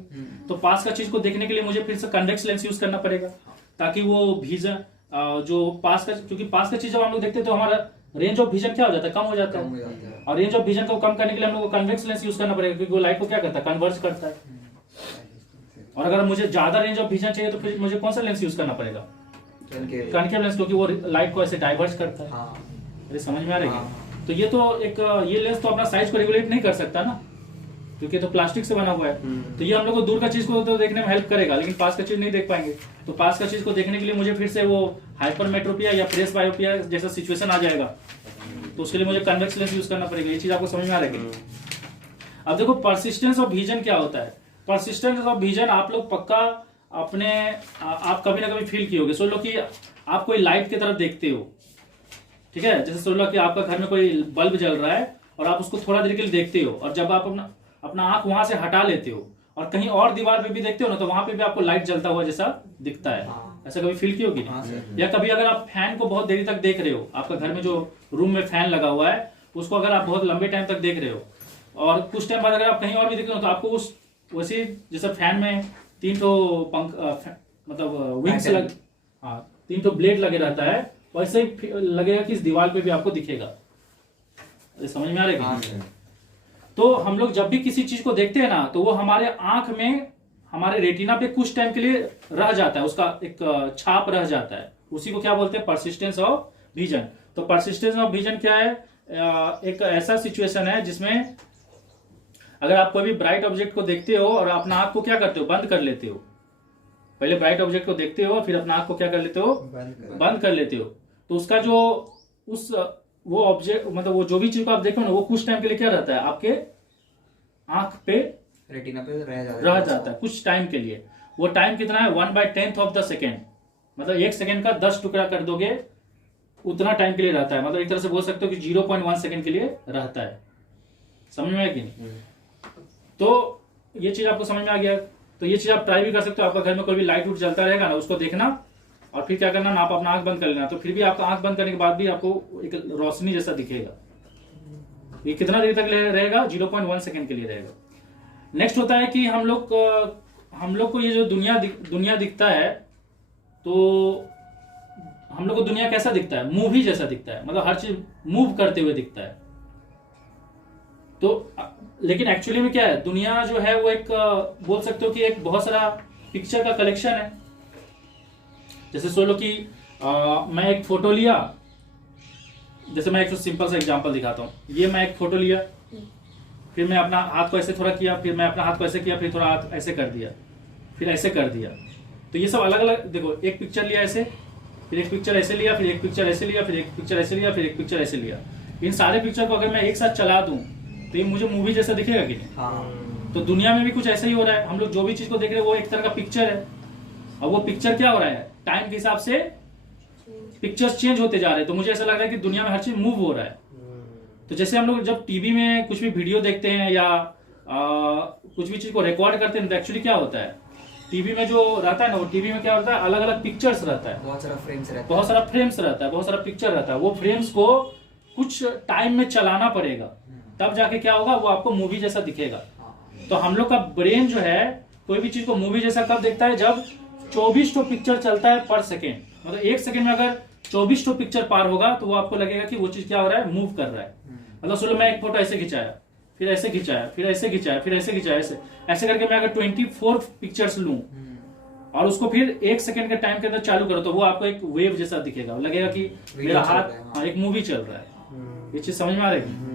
तो पास का चीज को देखने के लिए मुझे फिर से कन्वेक्स लेंस यूज करना पड़ेगा, ताकि वो विजन जो पास का, क्योंकि पास का चीज जब हम लोग देखते हैं तो हमारा रेंज ऑफ विजन क्या हो जाता है, कम हो जाता है। और रेंज ऑफ विजन को कम करने के लिए हम लोग को कन्वेक्स लेंस यूज करना पड़ेगा, क्योंकि वो लाइट को क्या करता है, कन्वर्ज करता है। और अगर मुझे ज्यादा रेंज ऑफ विजन चाहिए तो फिर मुझे कौन सा लेंस यूज करना पड़ेगा, कनकेव लेंस, क्योंकि वो लाइट को ऐसे डाइवर्ज करता है। अरे समझ में आ रही है? तो ये तो एक ये लेंस तो अपना साइज को रेगुलेट नहीं कर सकता ना, क्योंकि तो प्लास्टिक से बना हुआ है। तो ये हम लोग को दूर का चीज को तो देखने में हेल्प करेगा, लेकिन पास का चीज नहीं देख पाएंगे। तो पास का चीज को देखने के लिए मुझे फिर से वो हाइपरमेट्रोपिया या प्रेस बायोपिया जैसा सिचुएशन आ जाएगा, तो उसके लिए मुझे कन्वेक्स लेंस यूज करना पड़ेगा। ये चीज आपको समझ में आ रही है? अब देखो परसिस्टेंस ऑफ विजन क्या होता है। परसिस्टेंस ऑफ विजन आप लोग पक्का अपने आप कभी ना कभी फील किए होगे। सोच लो कि आप कोई लाइट की तरफ देखते हो, ठीक है, जैसे सोच लो कि आपका घर में कोई बल्ब जल रहा है और आप उसको थोड़ा देर के लिए देखते हो, और जब आप अपना आंख वहां से हटा लेते हो और कहीं और दीवार पे भी देखते हो ना, तो वहां पे भी आपको लाइट जलता हुआ जैसा दिखता है। ऐसा कभी फील की होगी? या कभी अगर आप फैन को बहुत देरी तक देख रहे हो, आपका घर में जो रूम में फैन लगा हुआ है उसको अगर आप बहुत लंबे टाइम तक देख रहे हो, और कुछ टाइम बाद अगर आप कहीं और भी देख रहे हो, तो आपको उस वैसे जैसे फैन में 3 पंख मतलब विंग्स लग, हाँ 3 ब्लेड लगे रहता है, वैसे ही लगेगा कि इस दीवार पे भी आपको दिखेगा। समझ में आ रहा है? तो हम लोग जब भी किसी चीज को देखते हैं ना, तो वो हमारे आंख में, हमारे रेटिना पे कुछ टाइम के लिए रह जाता है, उसका एक छाप रह जाता है। उसी को क्या बोलते हैं, परसिस्टेंस ऑफ विजन। तो परसिस्टेंस ऑफ विजन क्या है? एक ऐसा सिचुएशन है जिसमें अगर आप कोई भी ब्राइट ऑब्जेक्ट को देखते हो और अपना आंख को क्या करते हो, बंद कर लेते हो। पहले ब्राइट ऑब्जेक्ट को देखते हो, फिर अपना आंख को क्या कर लेते हो, बंद कर लेते हो। तो उसका जो वो ऑब्जेक्ट, मतलब वो जो भी चीज को आप देखो ना, वो कुछ टाइम के लिए क्या रहता है, आपके आंख पे, रेटिना पे रह जाता है कुछ टाइम के लिए। वो टाइम कितना है, 1/10 ऑफ द सेकेंड, मतलब 1 सेकेंड का 10 टुकड़ा कर दोगे उतना टाइम के लिए रहता है। मतलब एक तरह से बोल सकते हो कि 0.1 सेकेंड के लिए रहता है। समझ में आया कि नहीं? तो ये चीज आपको समझ में आ गया। तो ये चीज आप ट्राई भी कर सकते हो। आपका घर में कोई भी लाइट उठ जलता रहेगा ना, उसको देखना और फिर क्या करना ना, आप अपना आंख बंद कर लेना। तो फिर भी आपका आंख बंद करने के बाद भी आपको एक रोशनी जैसा दिखेगा। ये कितना देर तक रहेगा, 0.1 सेकेंड के लिए रहेगा। नेक्स्ट होता है कि हम लोग को ये जो दुनिया दिखता है, तो हम लोग को दुनिया कैसा दिखता है, मूवी जैसा दिखता है, मतलब हर चीज मूव करते हुए दिखता है। तो लेकिन एक्चुअली में क्या है, दुनिया जो है वो एक बोल सकते हो कि एक बहुत सारा पिक्चर का कलेक्शन है। जैसे सोच लो कि मैं एक फोटो लिया, जैसे मैं एक सिंपल सा एग्जांपल दिखाता हूँ। ये मैं एक फोटो लिया, फिर मैं अपना हाथ को ऐसे थोड़ा किया, फिर मैं अपना हाथ को ऐसे किया, फिर थोड़ा हाथ ऐसे कर दिया, फिर ऐसे कर दिया। तो ये सब अलग अलग, देखो एक पिक्चर लिया ऐसे, फिर एक पिक्चर ऐसे लिया, फिर एक पिक्चर ऐसे लिया, फिर एक पिक्चर ऐसे लिया, फिर एक पिक्चर ऐसे लिया। इन सारे पिक्चर को अगर मैं एक साथ चला दूं तो ये मुझे मूवी जैसा दिखेगा कि नहीं? तो दुनिया में भी कुछ ऐसा ही हो रहा है। हम लोग जो भी चीज को देख रहे हैं वो एक तरह का पिक्चर है, और वो पिक्चर क्या हो रहा है, टाइम के हिसाब से पिक्चर्स चेंज होते जा रहे हैं। तो मुझे ऐसा लग रहा है कि दुनिया में हर चीज मूव हो रहा है। तो जैसे हम लोग जब टीवी में कुछ भी वीडियो देखते हैं या कुछ भी चीज को रिकॉर्ड करते हैं, तो एक्चुअली क्या होता है, टीवी में जो रहता है ना, वो टीवी में क्या होता है, अलग अलग पिक्चर्स रहता है, बहुत सारा फ्रेम्स रहता है, बहुत सारा फ्रेम्स रहता है, बहुत सारा पिक्चर रहता है। वो फ्रेम्स को कुछ टाइम में चलाना पड़ेगा, तब जाके क्या होगा, वो आपको मूवी जैसा दिखेगा। तो हम लोग का ब्रेन जो है कोई भी चीज को मूवी जैसा कब देखता है, जब 24 पिक्चर चलता है पर सेकेंड। मतलब 1 सेकेंड में अगर 24 पिक्चर पार होगा तो वो आपको लगेगा कि वो चीज क्या हो रहा है, मूव कर रहा है। मतलब सोलो मैं एक फोटो ऐसे खिंचाया, फिर ऐसे खिंचाया, फिर ऐसे खिंचाया, फिर ऐसे खिंचाया, ऐसे करके मैं अगर 24 पिक्चर्स लूं और उसको फिर 1 सेकेंड के टाइम के अंदर चालू करो, तो वो आपको एक वेव जैसा दिखेगा, लगेगा कि मेरा हाथ एक मूवी चल रहा है। ये चीज समझ में आ रही है?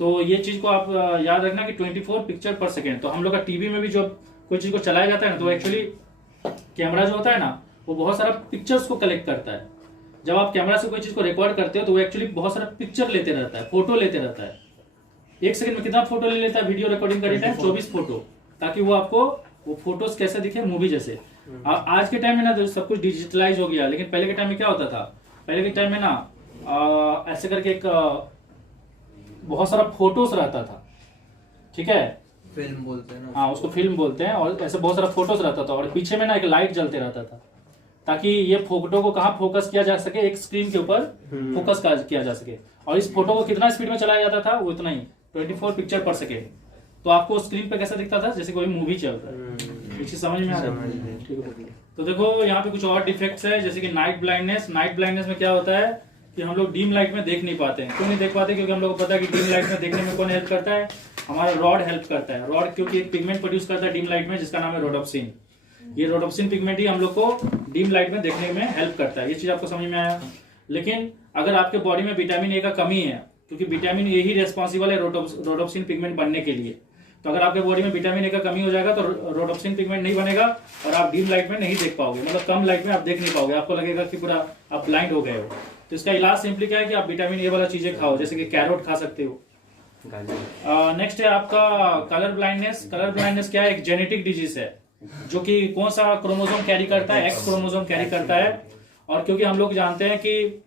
तो ये चीज को आप याद रखना कि 24 पिक्चर पर सेकेंड। तो हम लोग का टीवी में भी जो कोई चीज को चलाया जाता है ना, तो एक्चुअली कैमरा जो होता है ना, वो बहुत सारा पिक्चर्स को कलेक्ट करता है। जब आप कैमरा से कोई चीज को रिकॉर्ड करते हो तो वो एक्चुअली बहुत सारा पिक्चर लेते रहता है, फोटो लेते रहता है। 1 सेकंड में कितना फोटो ले लेता है वीडियो रिकॉर्डिंग का टाइम, 24 फोटो, ताकि वो आपको वो फोटोज कैसे दिखे, मूवी जैसे। आज के टाइम में ना सब कुछ डिजिटलाइज हो गया, लेकिन पहले के टाइम में क्या होता था, पहले के टाइम में ना ऐसे करके एक बहुत सारा फोटोज रहता था, ठीक है, फिल्म बोलते हैं ना, हाँ उसको फिल्म बोलते हैं। और ऐसे बहुत सारा फोटोज रहता था, और पीछे में ना एक लाइट जलते रहता था, ताकि ये फोटो को कहाँ फोकस किया जा सके, एक स्क्रीन के ऊपर फोकस किया जा सके। और इस फोटो को कितना स्पीड में चलाया जाता था, वो इतना ही 24 पिक्चर पर सेकेंड। तो आपको स्क्रीन पे कैसा दिखता था, जैसे कोई मूवी चल रहा है। ये चीज समझ में आ रही है? ठीक है। तो देखो यहाँ पे कुछ और डिफेक्ट्स है, जैसे कि नाइट ब्लाइंडनेस। नाइट ब्लाइंडनेस में क्या होता है कि हम लोग डीम लाइट में देख नहीं पाते हैं। क्यों नहीं देख पाते? क्योंकि हम लोग को पता है कि डीम लाइट में देखने में कौन हेल्प करता है, हमारा रॉड हेल्प करता है। रॉड क्योंकि एक पिगमेंट प्रोड्यूस करता है डीम लाइट में, जिसका नाम है रोडोप्सिन। ये रोडोप्सिन पिगमेंट ही हम लोग को डीम लाइट में देखने में हेल्प करता है। ये चीज आपको समझ में आया? लेकिन अगर आपके बॉडी में विटामिन ए का कमी है, क्योंकि विटामिन ए ही रेस्पॉन्सिबल है रोडोप्सिन पिगमेंट बनने के लिए, तो अगर आपके बॉडी में विटामिन ए का कमी हो जाएगा तो रोडोप्सिन पिगमेंट नहीं बनेगा और आप डीम लाइट में नहीं देख पाओगे, मतलब कम लाइट में आप देख नहीं पाओगे, आपको लगेगा कि पूरा आप ब्लाइंड हो गए हो। तो इसका इलाज सिंपली क्या है कि आप विटामिन ए वाला चीजें खाओ, जैसे कि कैरोट खा सकते हो। नेक्स्ट है आपका कलर ब्लाइंडनेस। कलर ब्लाइंडनेस क्या है? एक जेनेटिक डिजीज है, जो कि कौन सा क्रोमोसोम कैरी करता है? एक्स क्रोमोसोम कैरी करता है। और क्योंकि हम लोग जानते हैं कि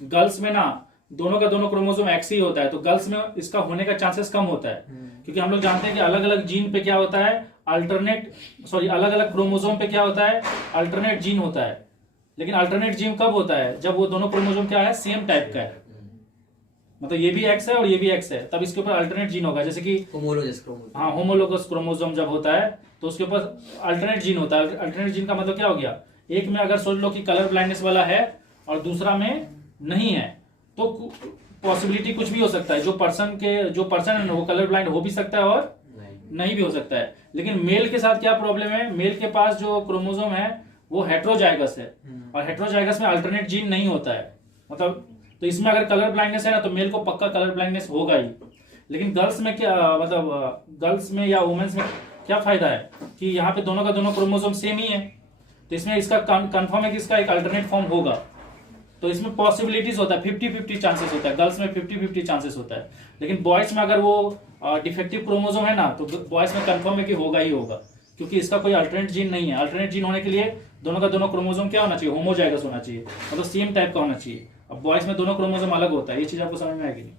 गर्ल्स में ना दोनों का दोनों क्रोमोसोम एक्स ही होता है, तो गर्ल्स में इसका होने का चांसेस कम होता है, क्योंकि हम लोग जानते हैं कि अलग अलग जीन पे क्या होता है, अलग अलग क्रोमोसोम पे क्या होता है, अल्टरनेट जीन होता है। लेकिन अल्टरनेट जीन कब होता है? जब वो दोनों क्रोमोसोम क्या है, सेम टाइप का है, मतलब ये भी एक्स है और ये भी एक्स है, तब इसके ऊपर अल्टरनेट जीन होगा। जैसे कि होमोलोगस क्रोमोसोम। हाँ, होमोलोगस क्रोमोसोम जब होता है तो उसके ऊपर अल्टरनेट जीन होता है। अल्टरनेट जीन का मतलब क्या हो गया? एक में अगर सोच लो कि कलर ब्लाइंडनेस वाला है और दूसरा में नहीं है, तो पॉसिबिलिटी कुछ भी हो सकता है। जो पर्सन है वो कलर ब्लाइंड हो भी सकता है और नहीं भी हो सकता है। लेकिन मेल के साथ क्या प्रॉब्लम है? मेल के पास जो क्रोमोसोम है वो हेट्रोजाइगस है, और हेट्रोजाइगस में अल्टरनेट जीन नहीं होता है, मतलब तो इसमें अगर कलर ब्लाइंडनेस है ना तो मेल को पक्का कलर ब्लाइंडनेस होगा ही। लेकिन गर्ल्स में क्या, मतलब गर्ल्स में या वुमेन्स में क्या फायदा है कि यहाँ पे दोनों का दोनों क्रोमोसोम सेम ही है, तो इसमें इसका कंफर्म है कि इसका एक अल्टरनेट फॉर्म होगा। तो इसमें पॉसिबिलिटीज होता है, 50-50 चांसेस होता है, गर्ल्स में 50-50 चांसेस होता है। लेकिन बॉयज में अगर वो डिफेक्टिव क्रोमोसोम है ना तो बॉयज में कंफर्म है कि होगा ही होगा, क्योंकि इसका कोई अल्टरनेट जीन नहीं है। अल्टरनेट जीन होने के लिए दोनों का दोनों क्रोमोसोम क्या होना चाहिए? होमोजाइगस होना चाहिए, मतलब सेम टाइप का होना चाहिए। अब बॉयज में दोनों क्रोमोसोम अलग होता है, ये चीज आपको समझ में आएगी नहीं।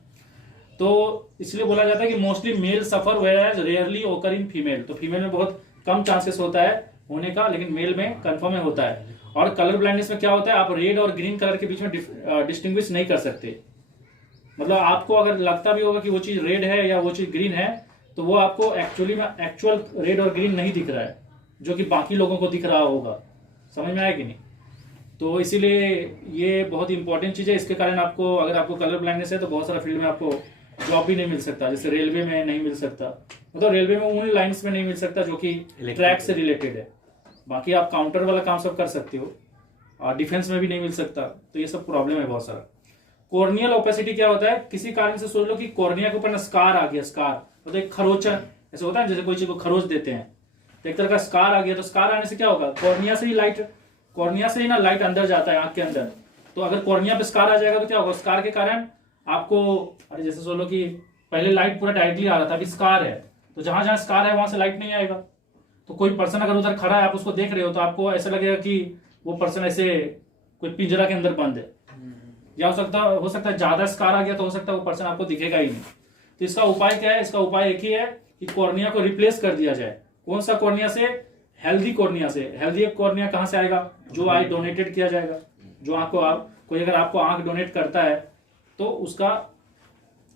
तो इसलिए बोला जाता है कि मोस्टली मेल सफर वेयरएज रेयरली ओकर इन फीमेल। तो फीमेल में बहुत कम चांसेस होता है होने का, लेकिन मेल में कंफर्म में होता है। और कलर ब्लाइंडनेस में क्या होता है? आप रेड और ग्रीन कलर के बीच में डिस्टिंग्विश नहीं कर सकते। मतलब आपको अगर लगता भी होगा कि वो चीज रेड है या वो चीज ग्रीन है, तो वो आपको एक्चुअली में एक्चुअल रेड और ग्रीन नहीं दिख रहा है, जो कि बाकी लोगों को दिख रहा होगा। समझ में आया कि नहीं? तो इसीलिए ये बहुत इंपॉर्टेंट चीज है। इसके कारण आपको, अगर आपको कलर ब्लाइंडनेस है तो बहुत सारा फील्ड में आपको जॉब भी नहीं मिल सकता। जैसे रेलवे में नहीं मिल सकता, मतलब रेलवे में उन लाइंस में नहीं मिल सकता जो कि ट्रैक से रिलेटेड है। बाकी आप काउंटर वाला काम सब कर सकते हो, और डिफेंस में भी नहीं मिल सकता। तो ये सब प्रॉब्लम है बहुत सारा। कॉर्नियल ओपेसिटी क्या होता है? किसी कारण से सोच लो कि कॉर्निया के ऊपर ना स्कार आ गया, स्कार मतलब एक खरोचन ऐसे होता है, जैसे कोई चीज को खरोच देते हैं, तो एक तरह का स्कार आ गया। तो स्कार आने से क्या होगा? कॉर्निया से ही ना लाइट अंदर जाता है आंख के अंदर। तो अगर कॉर्निया पे स्कार आ जाएगा तो क्या होगा? स्कार के कारण आपको, अरे जैसे सोच लो कि पहले लाइट पूरा डायरेक्टली आ रहा था, अभी स्कार है, तो जहां जहां स्कार है वहां से लाइट नहीं आएगा। तो कोई पर्सन अगर उधर खड़ा है, आप उसको देख रहे हो, तो आपको ऐसा लगेगा कि वो पर्सन ऐसे कोई पिंजरा के अंदर बंद है, या हो सकता है ज्यादा स्कार आ गया तो हो सकता है वो पर्सन आपको दिखेगा ही नहीं। तो इसका उपाय क्या है? इसका उपाय एक ही है कि कॉर्निया को रिप्लेस कर दिया जाए। कौन सा कॉर्निया से? हेल्दी कॉर्निया से। हेल्दी कॉर्निया कहां से आएगा? जो आई डोनेटेड किया जाएगा। जो कोई अगर आपको आंख डोनेट करता है तो उसका,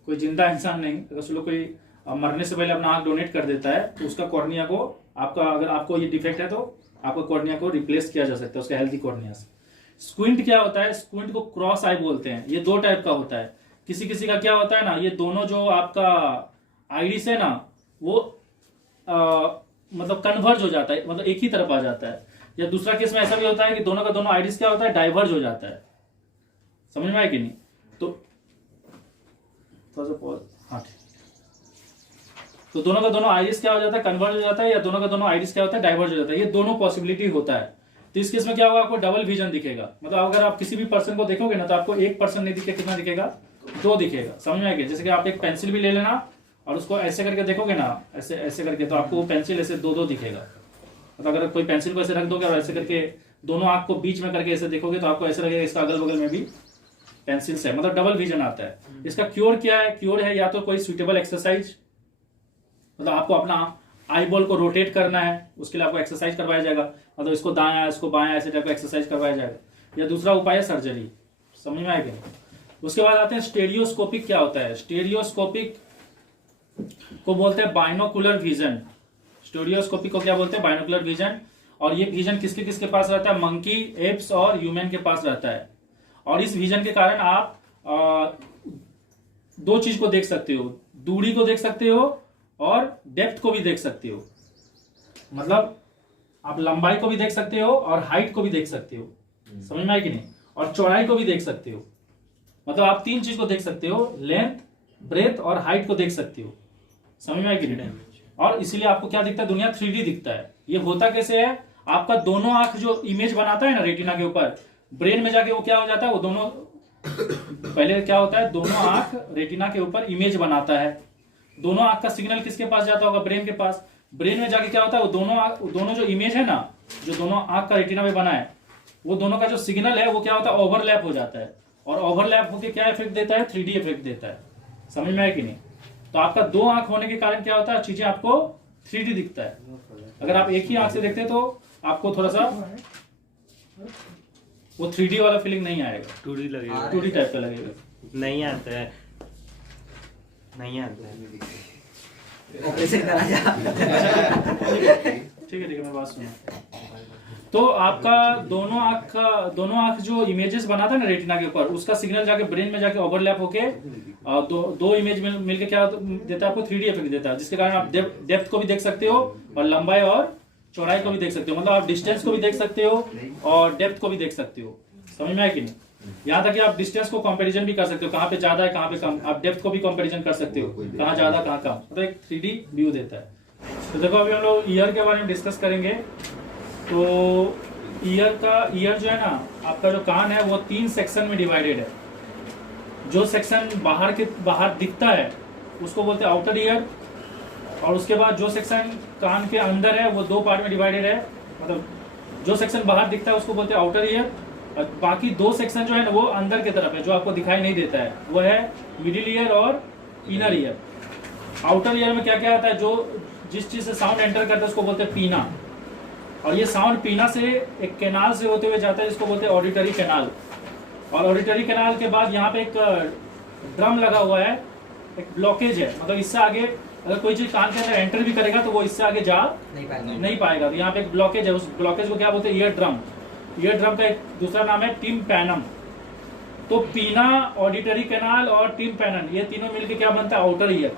कोई जिंदा इंसान नहीं, अगर चलो कोई मरने से पहले अपना आंख डोनेट कर देता है तो उसका कॉर्निया को, अगर आपको ये डिफेक्ट है तो आपका कॉर्निया को रिप्लेस किया जा सकता है उसका हेल्दी कॉर्निया से। स्क्विंट क्या होता है? स्क्विंट को क्रॉस आई बोलते हैं। ये दो टाइप का होता है। किसी किसी का क्या होता है ना, ये दोनों जो आपका आइरिस है ना वो मतलब कन्वर्ज हो जाता है, मतलब एक ही तरफ आ जाता है। या दूसरा केस में ऐसा भी होता है कि दोनों का दोनों आइरिस क्या होता है? डाइवर्ज हो जाता है। समझ में आया कि नहीं? तो हाँ, तो दोनों का दोनों आइरिस क्या हो जाता है? कन्वर्ज हो जाता है, या दोनों का दोनों आइरिस क्या होता है? डाइवर्ज हो जाता है। ये दोनों पॉसिबिलिटी होता है। तो इस केस में क्या होगा? आपको डबल विजन दिखेगा। मतलब अगर आप किसी भी पर्सन को देखोगे ना तो आपको एक पर्सन नहीं दिखेगा, कितना दिखेगा? दो दिखेगा। समझ में आएगा? जैसे कि आप एक पेंसिल भी ले लेना और उसको ऐसे करके देखोगे ना, ऐसे ऐसे करके, तो आपको वो पेंसिल ऐसे दो दिखेगा। मतलब अगर कोई पेंसिल को ऐसे रख दोगे और ऐसे करके दोनों आंख को बीच में करके ऐसे देखोगे तो आपको ऐसे लगेगा इसका अगल बगल में भी पेंसिल्स है, मतलब डबल विजन आता है। इसका क्योर क्या है? क्योर है या तो कोई सुइटेबल एक्सरसाइज, मतलब आपको अपना आई बॉल को रोटेट करना है, उसके लिए आपको एक्सरसाइज करवाया जाएगा, मतलब इसको दायां इसको बायां ऐसे टाइप का एक्सरसाइज करवाया जाएगा। या दूसरा उपाय है सर्जरी। समझ में आएगा? उसके बाद आते हैं स्टेरियोस्कोपिक। क्या होता है स्टेरियोस्कोपिक? को बोलते हैं बाइनोकुलर विजन। स्टीरियोस्कोपी को क्या बोलते हैं? Binocular vision. और ये विजन किसके किसके पास रहता है? मंकी, एप्स और ह्यूमन के पास रहता है। और इस विजन के कारण आप दो चीज को देख सकते हो, दूरी को देख सकते हो और डेप्थ को भी देख सकते हो। मतलब आप लंबाई को भी देख सकते हो और हाइट को भी देख सकते हो, समझ में आया कि नहीं? और चौड़ाई को भी देख सकते हो। मतलब आप तीन चीज को देख सकते हो, लेंथ, ब्रेथ और हाइट को देख सकते हो, समझ में आया कि नहीं? और इसीलिए आपको क्या दिखता है? दुनिया 3D दिखता है। ये होता कैसे है? आपका दोनों आंख जो इमेज बनाता है ना रेटिना के ऊपर, ब्रेन में जाके वो क्या हो जाता है? वो दोनों पहले क्या होता है? दोनों आंख रेटिना के ऊपर इमेज बनाता है। दोनों आंख का सिग्नल किसके पास जाता होगा? ब्रेन के पास। ब्रेन में जाके क्या होता है? वो दोनों जो इमेज है ना, जो दोनों आंख का रेटिना में बना है, वो दोनों का जो सिग्नल है वो क्या होता है? ओवरलैप हो जाता है। और ओवरलैप होकर क्या इफेक्ट देता है? 3D इफेक्ट देता है। समझ में आया कि नहीं? तो आपका दो आंख होने के कारण क्या होता है? चीजें आपको 3D दिखता है। अगर आप एक ही आंख से देखते हैं तो आपको थोड़ा सा वो 3D वाला फीलिंग नहीं आएगा, 2D लगेगा। 2D टाइप का लगेगा। नहीं आता है, नहीं आता है। ऑपरेशन करा जा। ठीक है, मैं बात सुना। तो आपका दोनों आंख जो इमेजेस बनाता है ना रेटिना के ऊपर, उसका सिग्नल जाके ब्रेन में जाके ओवरलैप होके दो इमेज मिलके क्या देता है? आपको 3D इफेक्ट देता है, जिसके कारण आप डेप्थ को भी देख सकते हो और लंबाई और चौड़ाई को भी देख सकते हो। मतलब आप डिस्टेंस को भी देख सकते हो और डेप्थ को भी देख सकते हो। समझ में आया कि नहीं? यहाँ तक कि आप डिस्टेंस को कंपैरिजन भी कर सकते हो, कहाँ पे ज्यादा है कहाँ पे कम। आप डेप्थ को भी कंपैरिजन कर सकते हो, कहाँ ज्यादा कहाँ कम। मतलब एक 3D व्यू देता है। तो देखो अभी हम लोग ईयर के बारे में डिस्कस करेंगे। तो ईयर जो है ना, आपका जो कान है वो 3 सेक्शन में डिवाइडेड है। जो सेक्शन बाहर दिखता है उसको बोलते हैं आउटर ईयर, और उसके बाद जो सेक्शन कान के अंदर है वो 2 पार्ट में डिवाइडेड है। मतलब जो सेक्शन बाहर दिखता है उसको बोलते हैं आउटर ईयर, और बाकी 2 सेक्शन जो है ना वो अंदर की तरफ है, जो आपको दिखाई नहीं देता है, वो है मिडिल ईयर और इनर ईयर। आउटर ईयर में क्या क्या आता है? जो जिस चीज से साउंड एंटर करता है उसको बोलते हैं पीना, और ये साउंड पीना से एक कैनाल से होते हुए जाता है, जिसको बोलते हैं ऑडिटरी कैनाल। और ऑडिटरी कैनाल के बाद यहाँ पे एक ड्रम लगा हुआ है, एक ब्लॉकेज है। मतलब इससे आगे अगर कोई चीज कान के अंदर एंटर भी करेगा तो वो इससे आगे जा नहीं पाएगा। तो यहाँ पे एक ब्लॉकेज है, उस ब्लॉकेज को क्या बोलते हैं? Ear drum. ईयर ड्रम का एक दूसरा नाम है टिम्पैनम। तो पीना, ऑडिटरी कैनाल और टिम्पैनम, ये तीनों मिलकर क्या बनता है? Outer ear.